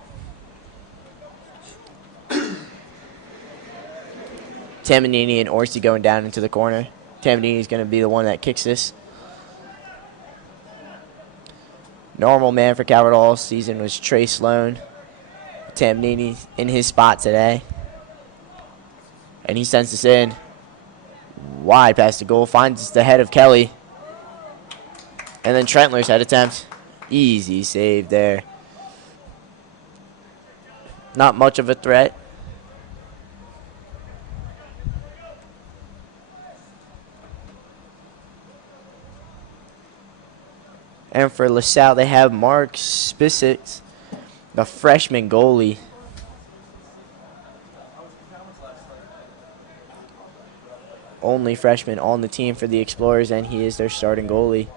Tamanini and Orsi going down into the corner. Tamanini's going to be the one that kicks this. Normal man for Calvert Hall season was Trey Sloan. Tamnini in his spot today. And he sends this in. Wide past the goal. Finds the head of Kelly. And then Trentler's head attempt. Easy save there. Not much of a threat. And for LaSalle, they have Mark Spissett, the freshman goalie. Only freshman on the team for the Explorers, and he is their starting goalie.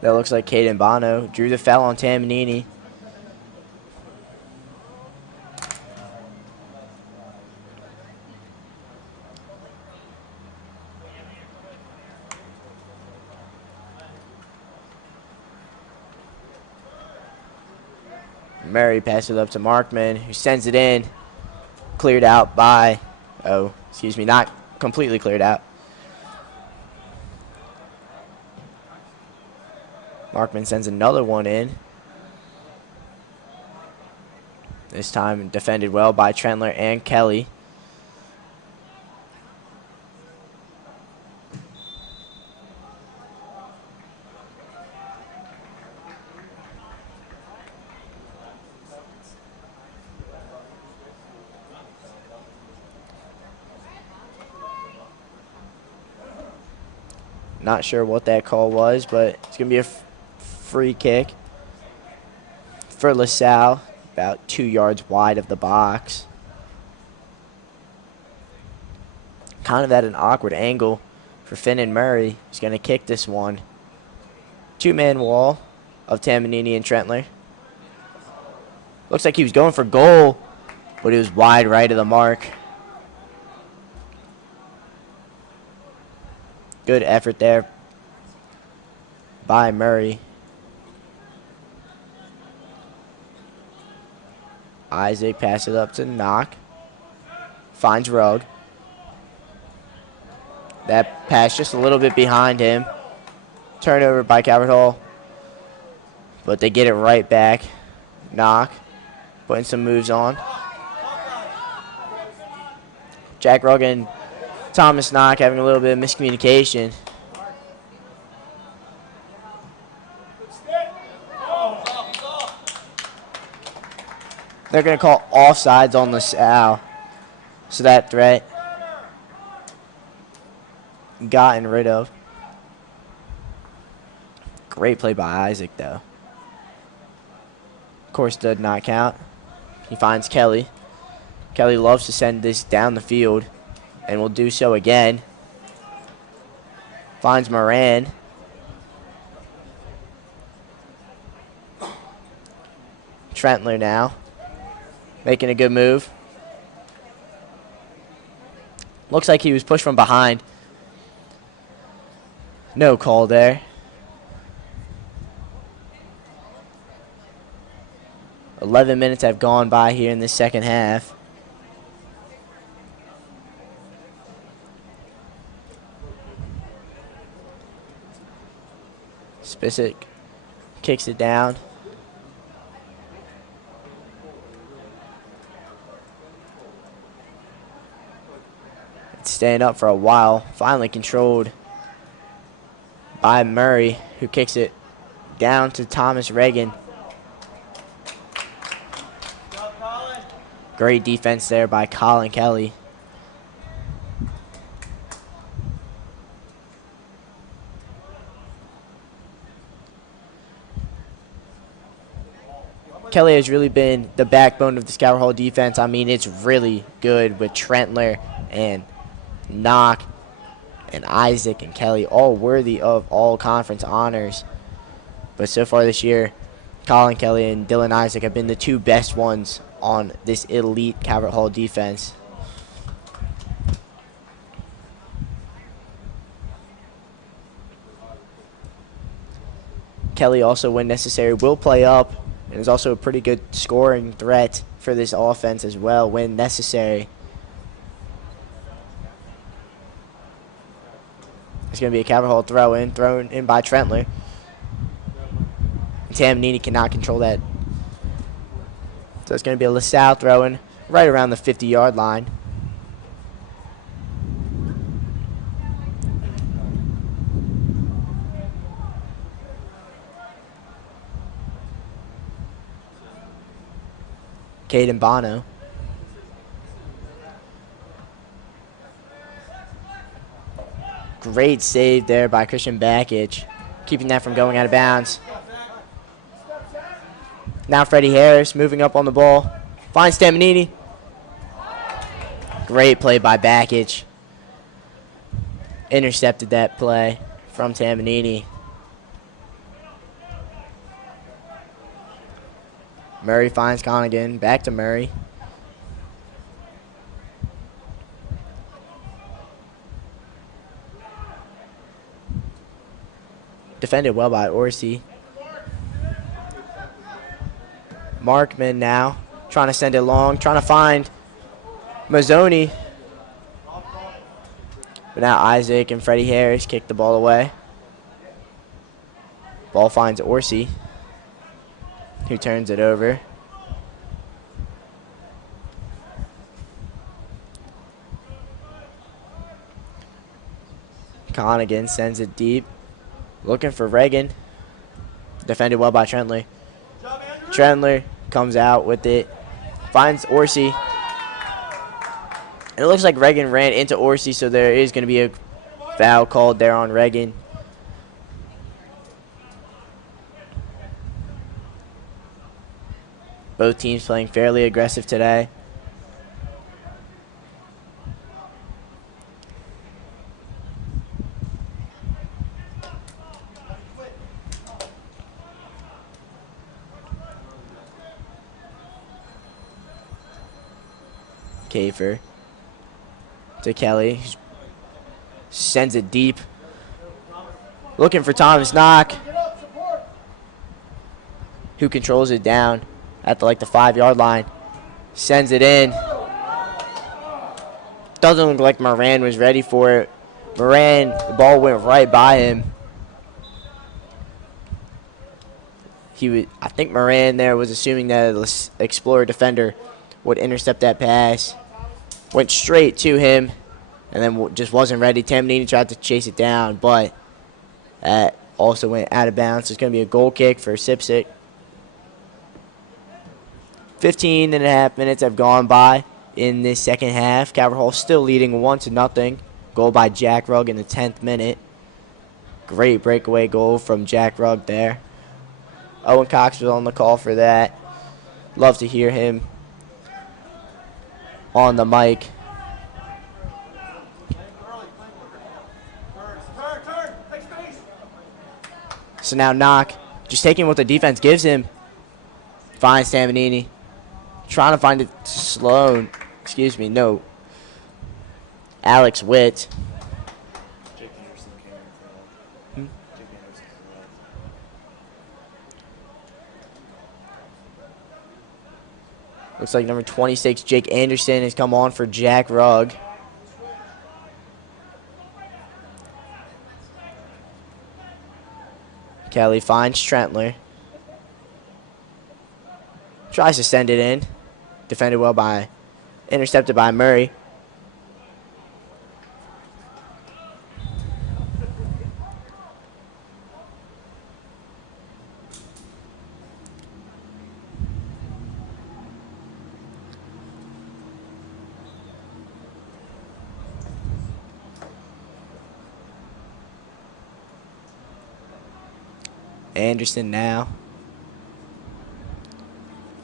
That looks like Caden Bono drew the foul on Tamanini. Murray passes it up to Markman, who sends it in. Cleared out by, not completely cleared out. Markman sends another one in. This time defended well by Trentler and Kelly. Not sure what that call was, but it's going to be a free kick for LaSalle, about 2 yards wide of the box. Kind of at an awkward angle for Finn and Murray. He's going to kick this one. Two-man wall of Tamanini and Trentler. Looks like he was going for goal, but it was wide right of the mark. Good effort there by Murray. Isaac passes it up to Knock. Finds Rugg. That pass just a little bit behind him. Turnover by Calvert Hall. But they get it right back. Knock. Putting some moves on. Jack Rugg and Thomas Knock having a little bit of miscommunication. They're going to call offsides on LaSalle. So that threat gotten rid of. Great play by Isaac, though. Of course, did not count. He finds Kelly. Kelly loves to send this down the field and will do so again. Finds Moran. Trentler now. Making a good move. Looks like he was pushed from behind. No call there. "11 minutes have gone by here in the second half. Spissett kicks it down. It's staying up for a while. Finally controlled by Murray, who kicks it down to Thomas Reagan. Great defense there by Colin Kelly. Kelly has really been the backbone of the Calvert Hall defense. I mean, it's really good with Trentler and Knock and Isaac and Kelly, all worthy of all conference honors. But so far this year, Colin Kelly and Dylan Isaac have been the two best ones on this elite Calvert Hall defense. Kelly also, when necessary, will play up and is also a pretty good scoring threat for this offense as well when necessary. It's going to be a Calvert Hall thrown in by Trentler. Tamanini cannot control that. So it's going to be a LaSalle throw-in right around the 50-yard line. Caden Bono. Great save there by Christian Bakich, keeping that from going out of bounds. Now Freddie Harris moving up on the ball. Finds Tamanini. Great play by Bakich. Intercepted that play from Tamanini. Murray finds Connigan. Back to Murray. Defended well by Orsi. Markman now trying to send it long, trying to find Mazzoni. But now Isaac and Freddie Harris kick the ball away. Ball finds Orsi, who turns it over. Connigan sends it deep. Looking for Reagan. Defended well by Trentler. Trentler comes out with it. Finds Orsi. And it looks like Reagan ran into Orsi, so there is going to be a foul called there on Reagan. Both teams playing fairly aggressive today. Kafer to Kelly. Sends it deep. Looking for Thomas Knock, who controls it down at the 5-yard line. Sends it in. Doesn't look like Moran was ready for it. Moran, the ball went right by him. I think Moran there was assuming that the Explorer defender would intercept that pass. Went straight to him, and then just wasn't ready. Tamanini tried to chase it down, but that also went out of bounds. So it's going to be a goal kick for Sipsic. 15 and a half minutes have gone by in this second half. Calvert Hall still leading 1-0. Goal by Jack Rugg in the 10th minute. Great breakaway goal from Jack Rugg there. Owen Cox was on the call for that. Love to hear him on the mic. So now Knock, just taking what the defense gives him. Finds Tamanini. Trying to find it to Sloan. Excuse me, no. Alex Witt. Jake Anderson came in for that. Jake Anderson for that. Looks like number 26, Jake Anderson, has come on for Jack Rugg. Kelly finds Trentler. Tries to send it in. Defended well by, intercepted by Murray. Anderson now.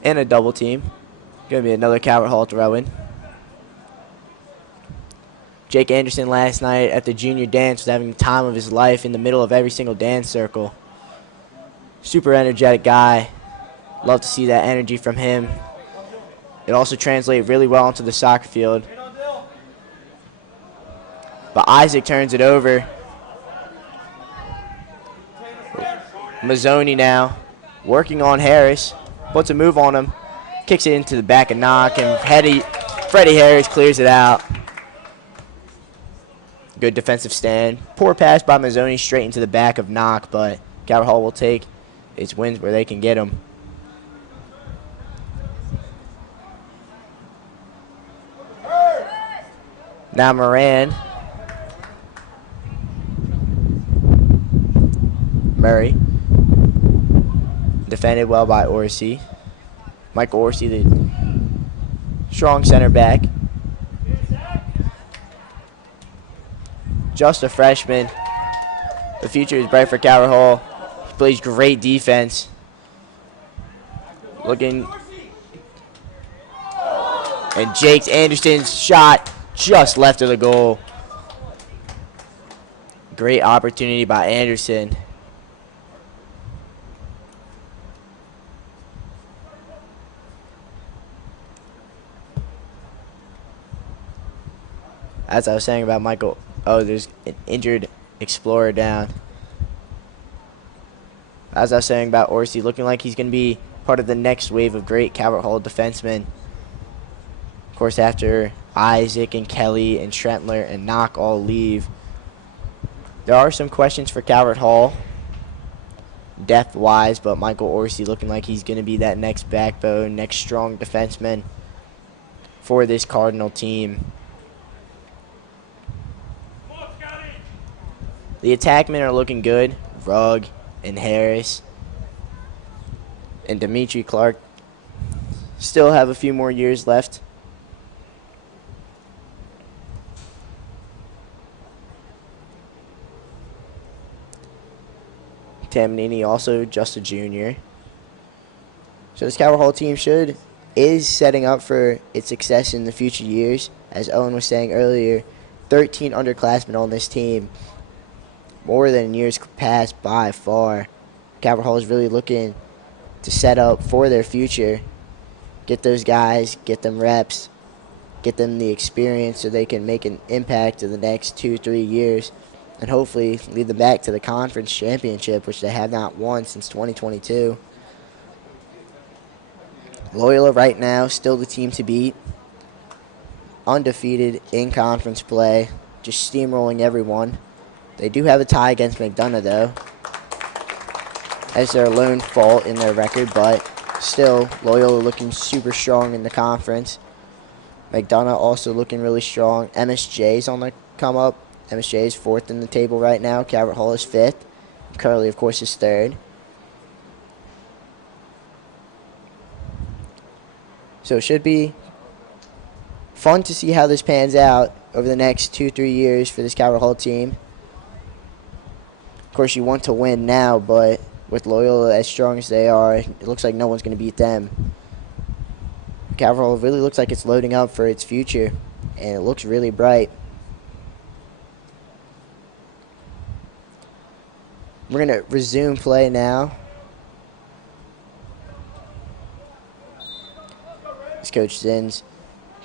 And a double team. Going to be another Calvert Hall throw-in. Jake Anderson last night at the junior dance was having the time of his life in the middle of every single dance circle. Super energetic guy. Love to see that energy from him. It also translates really well onto the soccer field. But Isaac turns it over. Mazzoni now working on Harris. Puts a move on him. Kicks it into the back of Knock, and Freddie Harris clears it out. Good defensive stand. Poor pass by Mazzoni straight into the back of Knock, but Calvert Hall will take its wins where they can get them. Now Moran. Murray. Defended well by Orsi. Michael Orsi, the strong center back. Just a freshman. The future is bright for Calvert Hall. He plays great defense. Looking. And Jake Anderson's shot just left of the goal. Great opportunity by Anderson. As I was saying about Michael, oh, there's an injured Explorer down. As I was saying about Orsi, looking like he's going to be part of the next wave of great Calvert Hall defensemen. Of course, after Isaac and Kelly and Trentler and Knock all leave, there are some questions for Calvert Hall, depth-wise, but Michael Orsi looking like he's going to be that next backbone, next strong defenseman for this Cardinal team. The attackmen are looking good. Rugg and Harris and Dimitri Clark still have a few more years left. Tamanini also just a junior. So this Calvert Hall team is setting up for its success in the future years. As Owen was saying earlier, 13 underclassmen on this team. More than years past by far. Calvert Hall is really looking to set up for their future. Get those guys, get them reps, get them the experience so they can make an impact in the next 2-3 years and hopefully lead them back to the conference championship, which they have not won since 2022. Loyola right now still the team to beat. Undefeated in conference play, just steamrolling everyone. They do have a tie against McDonough, though, as their lone fault in their record, but still, Loyola looking super strong in the conference. McDonough also looking really strong. MSJ's on the come up. MSJ is 4th in the table right now. Calvert Hall is 5th. Curley, of course, is 3rd. So it should be fun to see how this pans out over the next 2-3 years for this Calvert Hall team. Of course, you want to win now, but with Loyola as strong as they are, it looks like no one's going to beat them. Calvert Hall really looks like it's loading up for its future, and it looks really bright. We're going to resume play now. This Coach Zinn's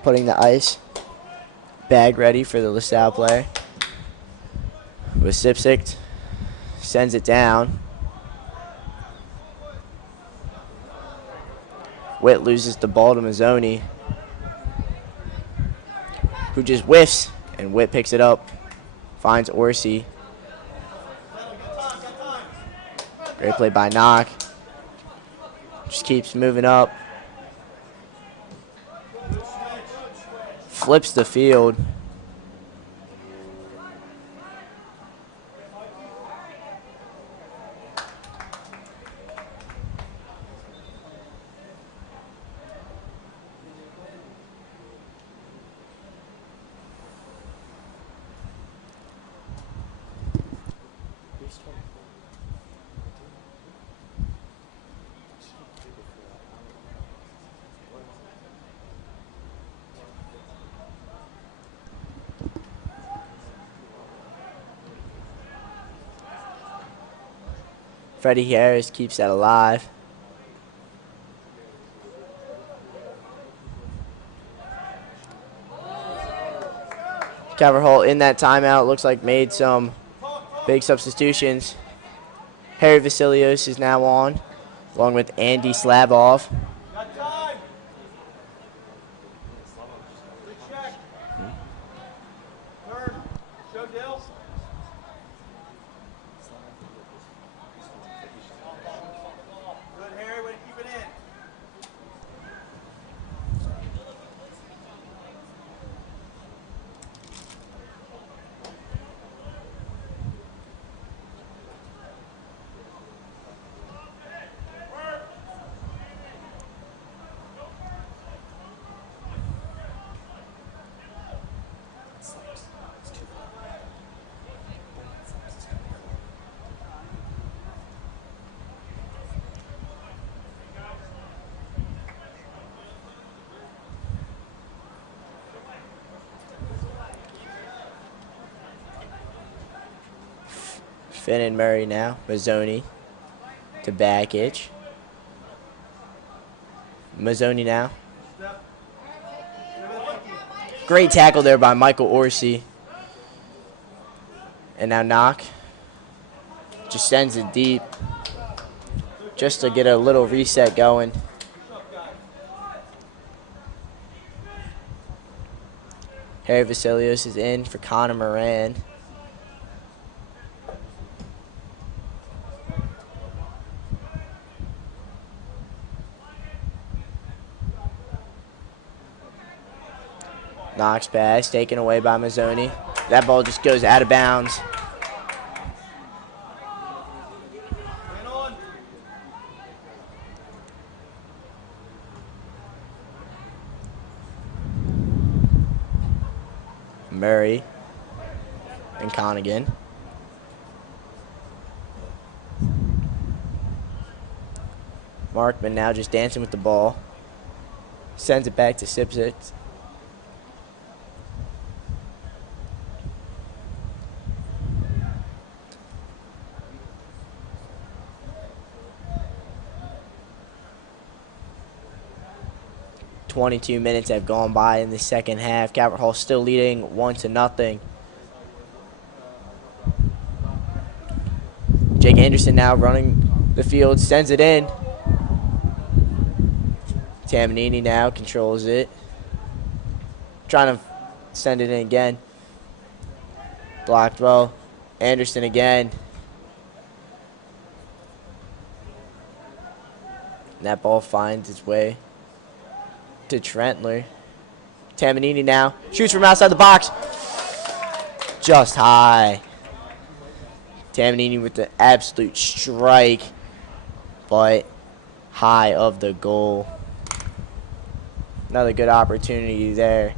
putting the ice bag ready for the LaSalle player. With Sipsic. Sends it down. Witt loses the ball to Mazzoni, who just whiffs, and Witt picks it up, finds Orsi. Great play by Knock. Just keeps moving up. Flips the field. Freddie Harris keeps that alive. Calvert Hall in that timeout looks like made some big substitutions. Harry Vasilios is now on, along with Andy Slabov. Show Dale. Finn and Murray now. Mazzoni to Bakic. Mazzoni now. Great tackle there by Michael Orsi. And now Knock just sends it deep just to get a little reset going. Harry Vasilios is in for Connor Moran. Knox pass taken away by Mazzoni. That ball just goes out of bounds. Murray and Connigan. Markman now just dancing with the ball. Sends it back to Sipsix. .22 minutes have gone by in the second half. Calvert Hall still leading 1-0. Jake Anderson now running the field, sends it in. Tamanini now controls it. Trying to send it in again. Blocked well. Anderson again. And that ball finds its way to Trentler. Tamanini now shoots from outside the box. Just high. Tamanini with the absolute strike, but high of the goal. Another good opportunity there.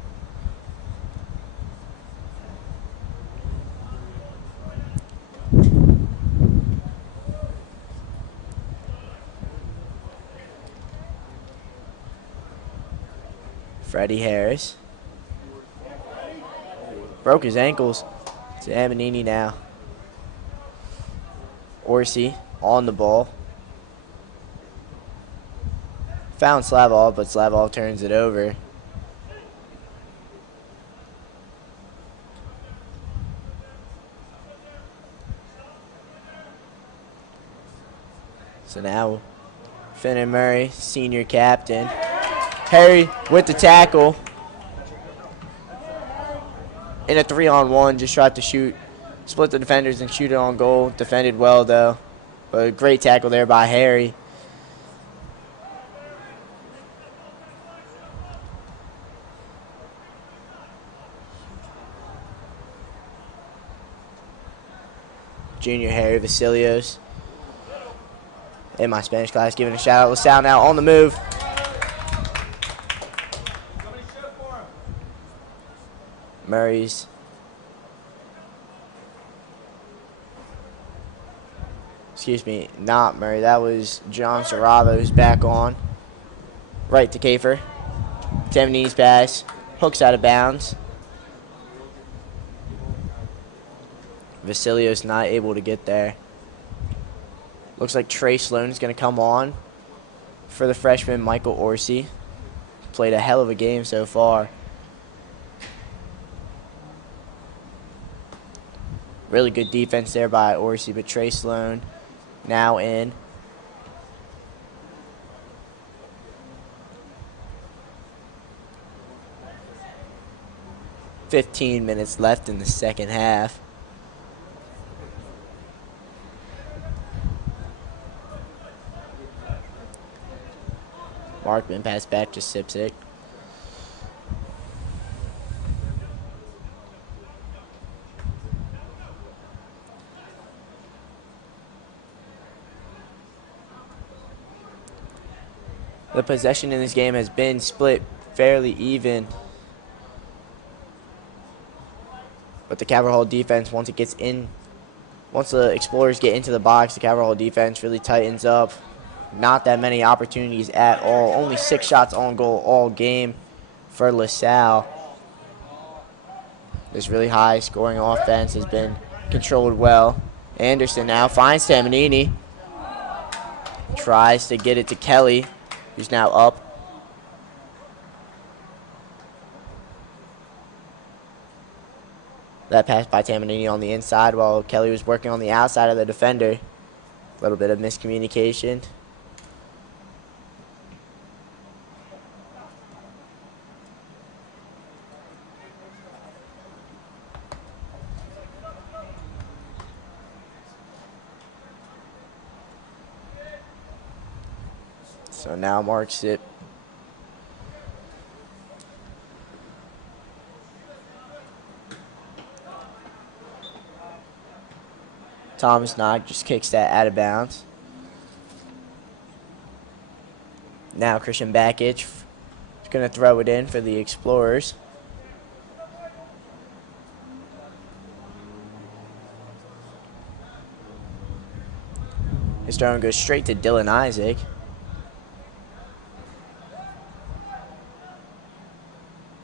Freddie Harris. Broke his ankles. To Amanini now. Orsi on the ball. Found Slavov, but Slavov turns it over. So now, Finn and Murray, senior captain. Harry with the tackle. In a 3-on-1, just tried to shoot, split the defenders and shoot it on goal. Defended well, though. But a great tackle there by Harry. Junior Harry Vasilios. In my Spanish class, giving a shout out. LaSalle now on the move. Murray's. Excuse me, not Murray. That was John Sarava who's back on. Right to Kafer. Tamanini's pass. Hooks out of bounds. Vasilios not able to get there. Looks like Trey Sloan is going to come on for the freshman Michael Orsi. Played a hell of a game so far. Really good defense there by Orsi, but Trey Sloan now in. .15 minutes left in the second half. Markman pass back to Sipsik. The possession in this game has been split fairly even. But the Calvert Hall defense, once the Explorers get into the box, the Calvert Hall defense really tightens up. Not that many opportunities at all. Only 6 shots on goal all game for LaSalle. This really high scoring offense has been controlled well. Anderson now finds Tamanini. Tries to get it to Kelly, who's now up. That pass by Tamanini on the inside while Kelly was working on the outside of the defender. A little bit of miscommunication. So now marks it. Thomas Knock just kicks that out of bounds. Now Christian Bakich is going to throw it in for the Explorers. His throw goes straight to Dylan Isaac.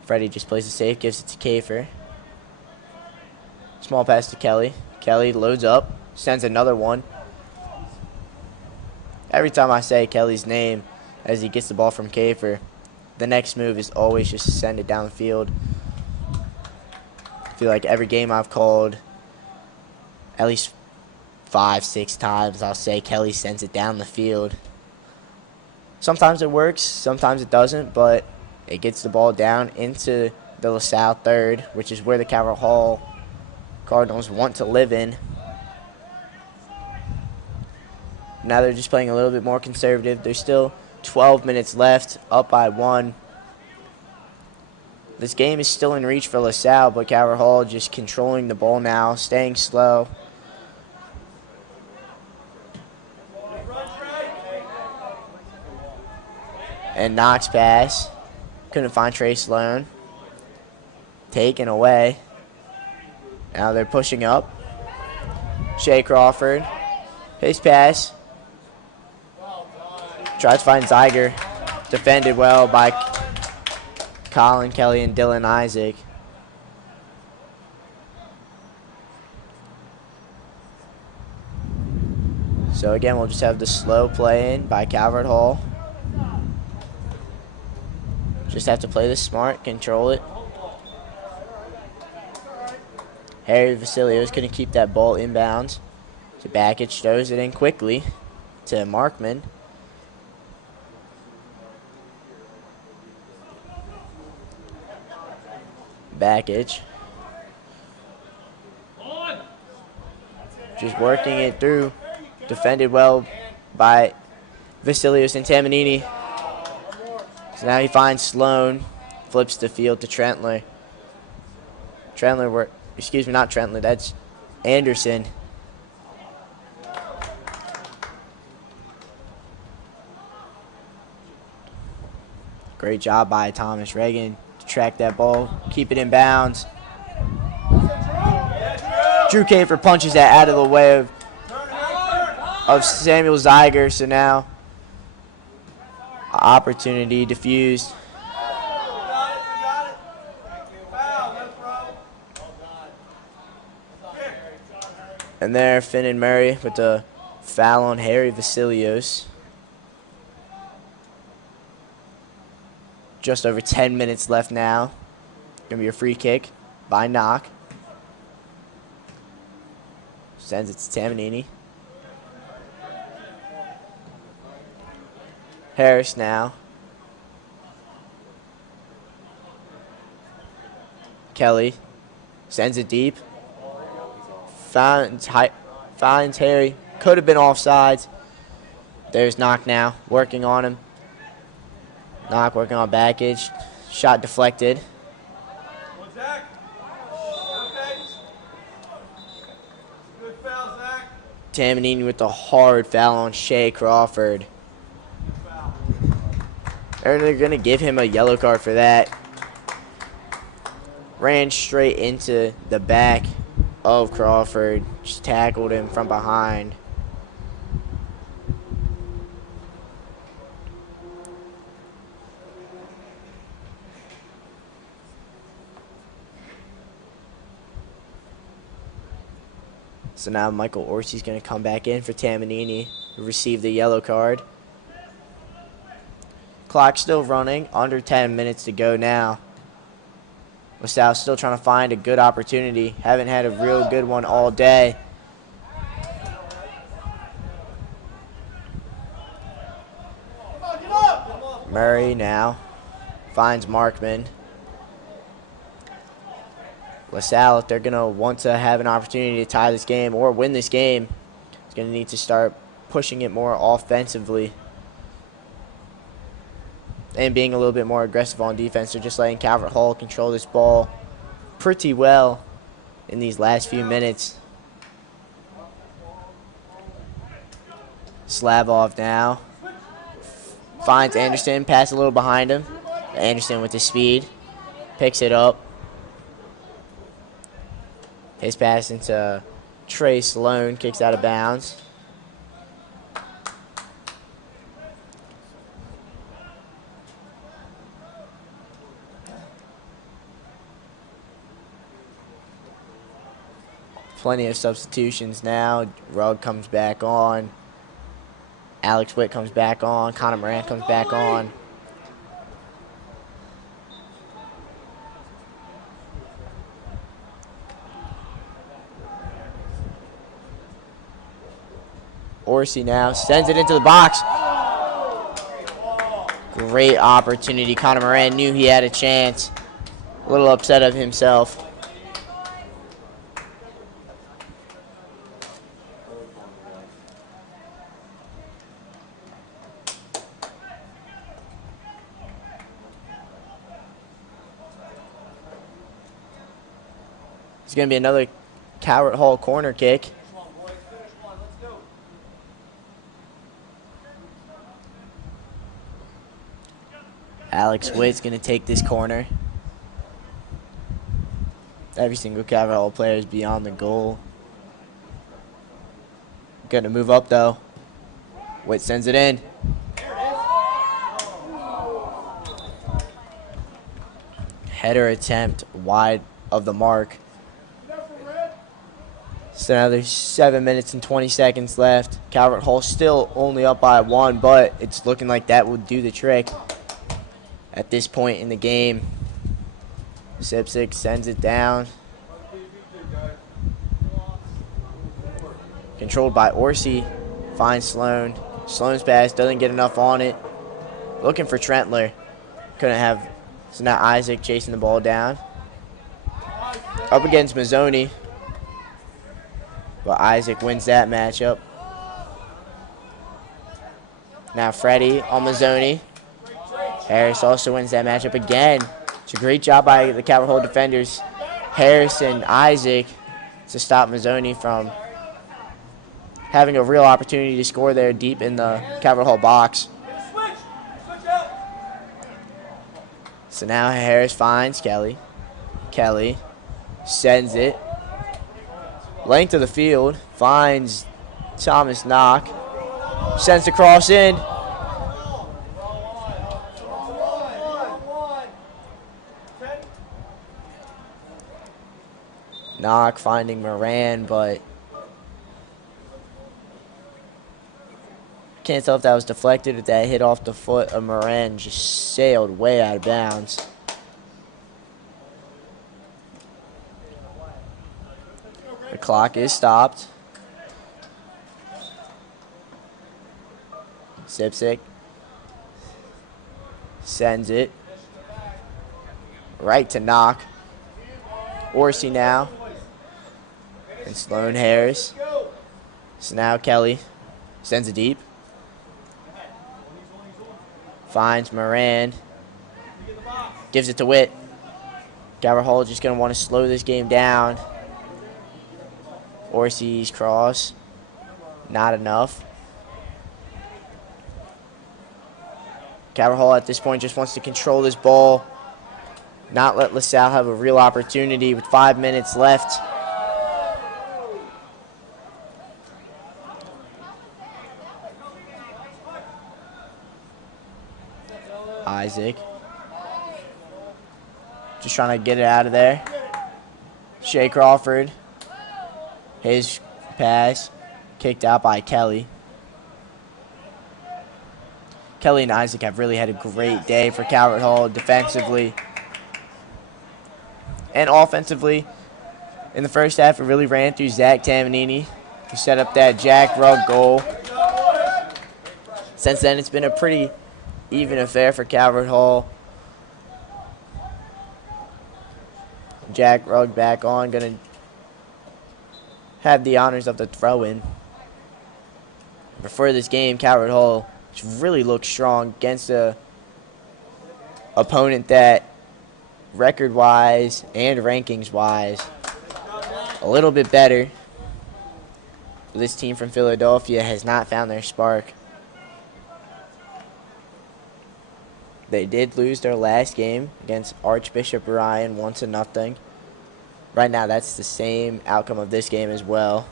Freddie just plays it safe, gives it to Kafer. Small pass to Kelly. Kelly loads up, sends another one. Every time I say Kelly's name as he gets the ball from Kafer, the next move is always just to send it down the field. I feel like every game I've called, at least 5-6 times, I'll say Kelly sends it down the field. Sometimes it works, sometimes it doesn't, but it gets the ball down into the LaSalle third, which is where the Calvert Hall Cardinals want to live in. Now they're just playing a little bit more conservative. There's still 12 minutes left, up by 1. This game is still in reach for LaSalle, but Calvert Hall just controlling the ball now, staying slow. And Knox pass. Couldn't find Trey Sloan. Taken away. Now they're pushing up. Shea Crawford. His pass. Tries to find Zeiger. Defended well by Colin Kelly and Dylan Isaac. So again, we'll just have the slow play in by Calvert Hall. Just have to play this smart, control it. Harry Vasilio is going to keep that ball inbounds. To Bakich, throws it in quickly to Markman. Bakich. Just working it through. Defended well by Vasilios and Tamanini. So now he finds Sloan, flips the field to Trentler. Excuse me, not Trentler, that's Anderson. Great job by Thomas Reagan to track that ball, keep it in bounds. Drew Kafer punches that out of the way of Samuel Zeiger, so now opportunity diffused. And there, Finn and Murray with the foul on Harry Vasilios. Just over 10 minutes left now. Gonna be a free kick by Knock. Sends it to Tamanini. Harris now. Kelly sends it deep. Finds Harry. Could have been offsides. There's Knock now, working on him. Knock working on Bakich. Shot deflected. Tamanini with the hard foul on Shea Crawford. And they're going to give him a yellow card for that. Ran straight into the back of Crawford. Just tackled him from behind. So now Michael Orsi's going to come back in for Tamanini, who received the yellow card. Clock still running, under 10 minutes to go now. LaSalle still trying to find a good opportunity. Haven't had a real good one all day. Murray now finds Markman. LaSalle, if they're going to want to have an opportunity to tie this game or win this game, is going to need to start pushing it more offensively and being a little bit more aggressive on defense. They're just letting Calvert Hall control this ball pretty well in these last few minutes. Slavov now finds Anderson, pass a little behind him. Anderson with the speed, picks it up. His pass into Trey Sloan, kicks out of bounds. Plenty of substitutions now. Rugg comes back on. Alex Witt comes back on. Connor Moran comes back on. Orsi now sends it into the box. Great opportunity. Connor Moran knew he had a chance. A little upset of himself. It's going to be another Calvert Hall corner kick. Alex Witt's going to take this corner. Every single Calvert Hall player is beyond the goal. Going to move up, though. Witt sends it in. Header attempt wide of the mark. So now there's 7 minutes and 20 seconds left. Calvert Hall still only up by 1, but it's looking like that would do the trick at this point in the game. Sipsik sends it down. Controlled by Orsi. Finds Sloan. Sloan's pass doesn't get enough on it. Looking for Trentler. Couldn't have. So now Isaac chasing the ball down. Up against Mazzoni. But Isaac wins that matchup. Now Freddie on Mazzoni. Harris also wins that matchup again. It's a great job by the Calvert Hall defenders, Harris and Isaac, to stop Mazzoni from having a real opportunity to score there deep in the Calvert Hall box. So now Harris finds Kelly. Kelly sends it. Length of the field. Finds Thomas Knock. Sends the cross in. Knock finding Moran, but can't tell if that was deflected, if that hit off the foot of Moran, just sailed way out of bounds. The clock is stopped. Sipsik sends it right to Knock. Orsi now. And Sloan Harris. So now Kelly sends it deep. Finds Moran. Gives it to Witt. Calvert Hall just going to want to slow this game down. Orsi's cross. Not enough. Calvert Hall at this point just wants to control this ball. Not let LaSalle have a real opportunity with 5 minutes left. Isaac. Just trying to get it out of there. Shea Crawford. His pass. Kicked out by Kelly. Kelly and Isaac have really had a great day for Calvert Hall defensively and offensively. In the first half, it really ran through Zach Tamanini, who set up that Jack Rugg goal. Since then, it's been a pretty even affair for Calvert Hall. Jack Rugg back on, going to have the honors of the throw-in. Before this game, Calvert Hall really looked strong against a opponent that record-wise and rankings-wise a little bit better. This team from Philadelphia has not found their spark. They did lose their last game against Archbishop Ryan 1-0. Right now, that's the same outcome of this game as well.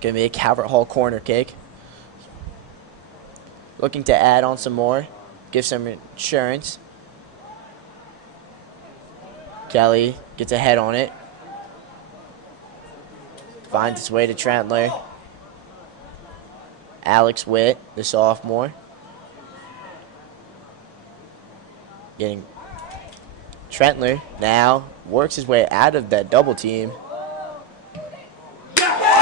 Going to be a Calvert Hall corner kick. Looking to add on some more. Give some insurance. Kelly gets a head on it. Finds its way to Trentler. Alex Witt, the sophomore. Getting Trentler now works his way out of that double team.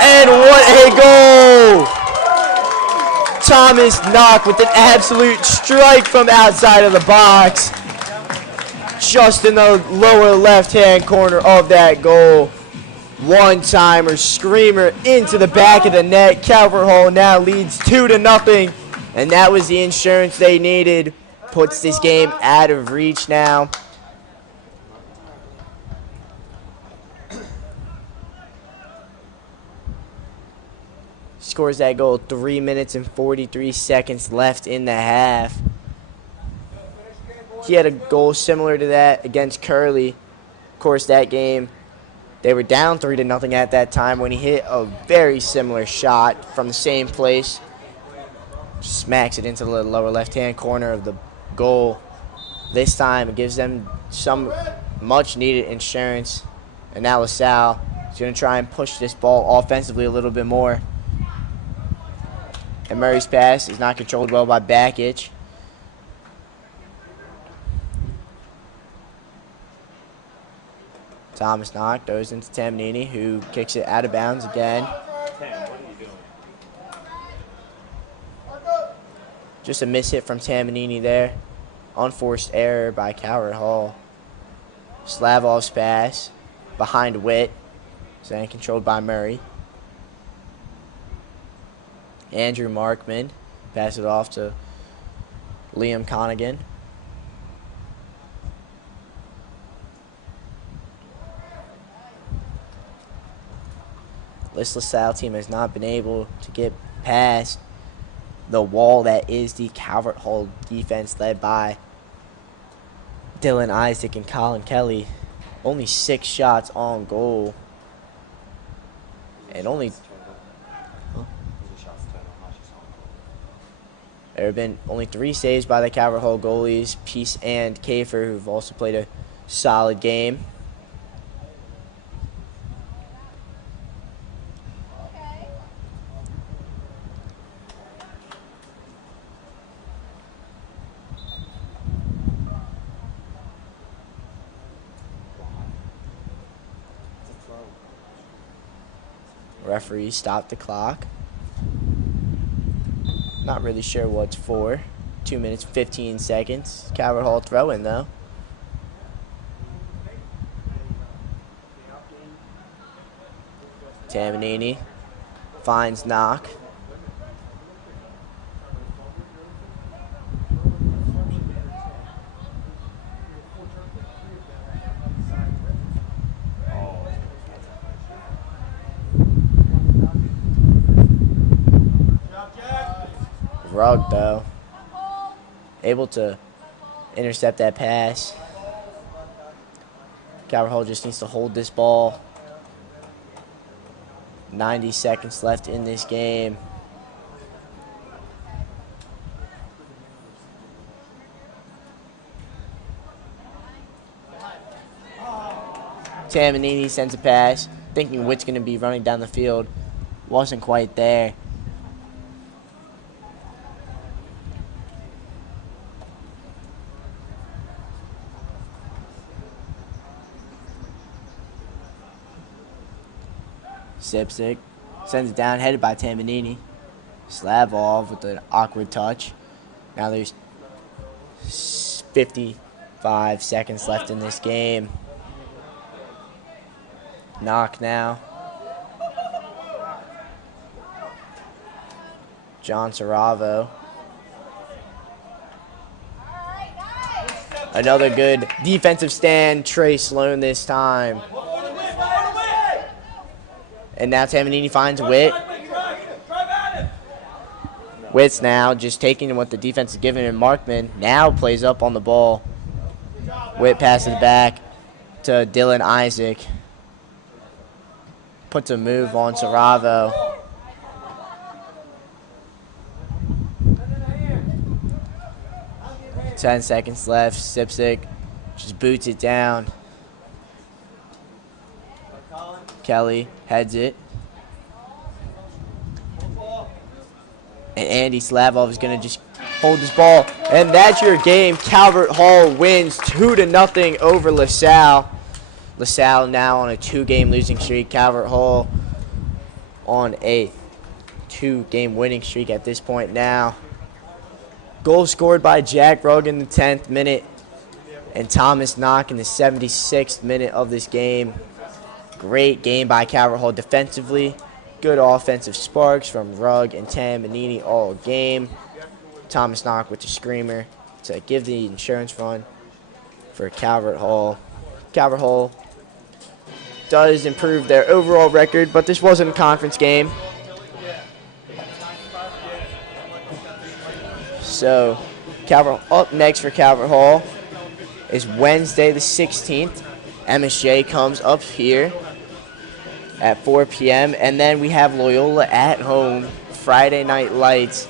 And what a goal! Thomas Knock with an absolute strike from outside of the box. Just in the lower left-hand corner of that goal. One-timer, screamer into the back of the net. Calvert Hall now leads 2-0. And that was the insurance they needed. Puts this game out of reach now. Scores that goal 3 minutes and 43 seconds left in the half. He had a goal similar to that against Curley. Of course, that game, they were down 3-0 at that time when he hit a very similar shot from the same place. Smacks it into the lower left-hand corner of the goal. This time, it gives them some much-needed insurance. And now LaSalle is going to try and push this ball offensively a little bit more. And Murray's pass is not controlled well by Backich. Thomas Knock goes into Tamanini, who kicks it out of bounds again. Tam, what are you doing? Just a miss hit from Tamanini there. Unforced error by Calvert Hall. Slavov's pass behind Witt. Then controlled by Murray. Andrew Markman pass it off to Liam Connigan. This LaSalle team has not been able to get past the wall that is the Calvert Hall defense led by Dylan Isaac and Colin Kelly. Only 6 shots on goal. And only... There have been only 3 saves by the Calvert Hall goalies, Peace and Kafer, who've also played a solid game. Referee stopped the clock. Not really sure what's for. 2 minutes, 15 seconds. Calvert Hall throw in though. Tamanini finds Knock. Rugg, though, able to intercept that pass. Calvert Hall just needs to hold this ball. 90 seconds left in this game. Tamanini sends a pass, thinking Witt's going to be running down the field. Wasn't quite there. Sipsic sends it down, headed by Tamanini. Slavov with an awkward touch. Now there's 55 seconds left in this game. Knock now. John Saravo. Another good defensive stand. Trey Sloan this time. And now Tamanini finds Witt. Witt's now just taking what the defense is giving him. Markman now plays up on the ball. Witt passes back to Dylan Isaac. Puts a move on Saravo. Ten seconds left. Sipsic just boots it down. Kelly heads it. And Andy Slavov is going to just hold this ball. And that's your game. Calvert Hall wins 2-0 over LaSalle. LaSalle now on a 2-game losing streak. Calvert Hall on a 2-game winning streak at this point now. Goal scored by Jack Rugg in the 10th minute and Thomas Knock in the 76th minute of this game. Great game by Calvert Hall defensively. Good offensive sparks from Rugg and Tamanini all game. Thomas Knock with the screamer to give the insurance fund for Calvert Hall. Calvert Hall does improve their overall record, but this wasn't a conference game. So up next for Calvert Hall is Wednesday the 16th. MSJ comes up here at 4 p.m. And then we have Loyola at home, Friday Night Lights.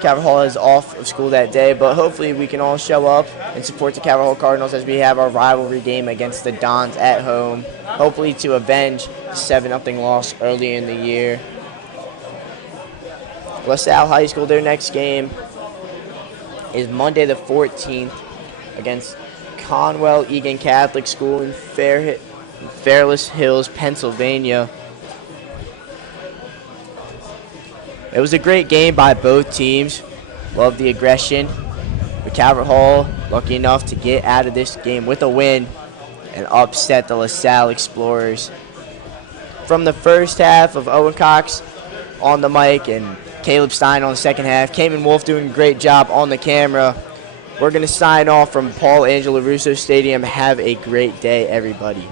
Calvert Hall is off of school that day, but hopefully we can all show up and support the Calvert Hall Cardinals as we have our rivalry game against the Dons at home, hopefully to avenge the 7-0 loss earlier in the year. LaSalle High School, their next game is Monday the 14th against Conwell Egan Catholic School in Fairless Hills, Pennsylvania. It was a great game by both teams. Love the aggression. But Calvert Hall lucky enough to get out of this game with a win and upset the LaSalle Explorers. From the first half of Owen Cox on the mic and Caleb Stein on the second half, Cayman Wolf doing a great job on the camera. We're going to sign off from Paul Angelo Russo Stadium. Have a great day, everybody.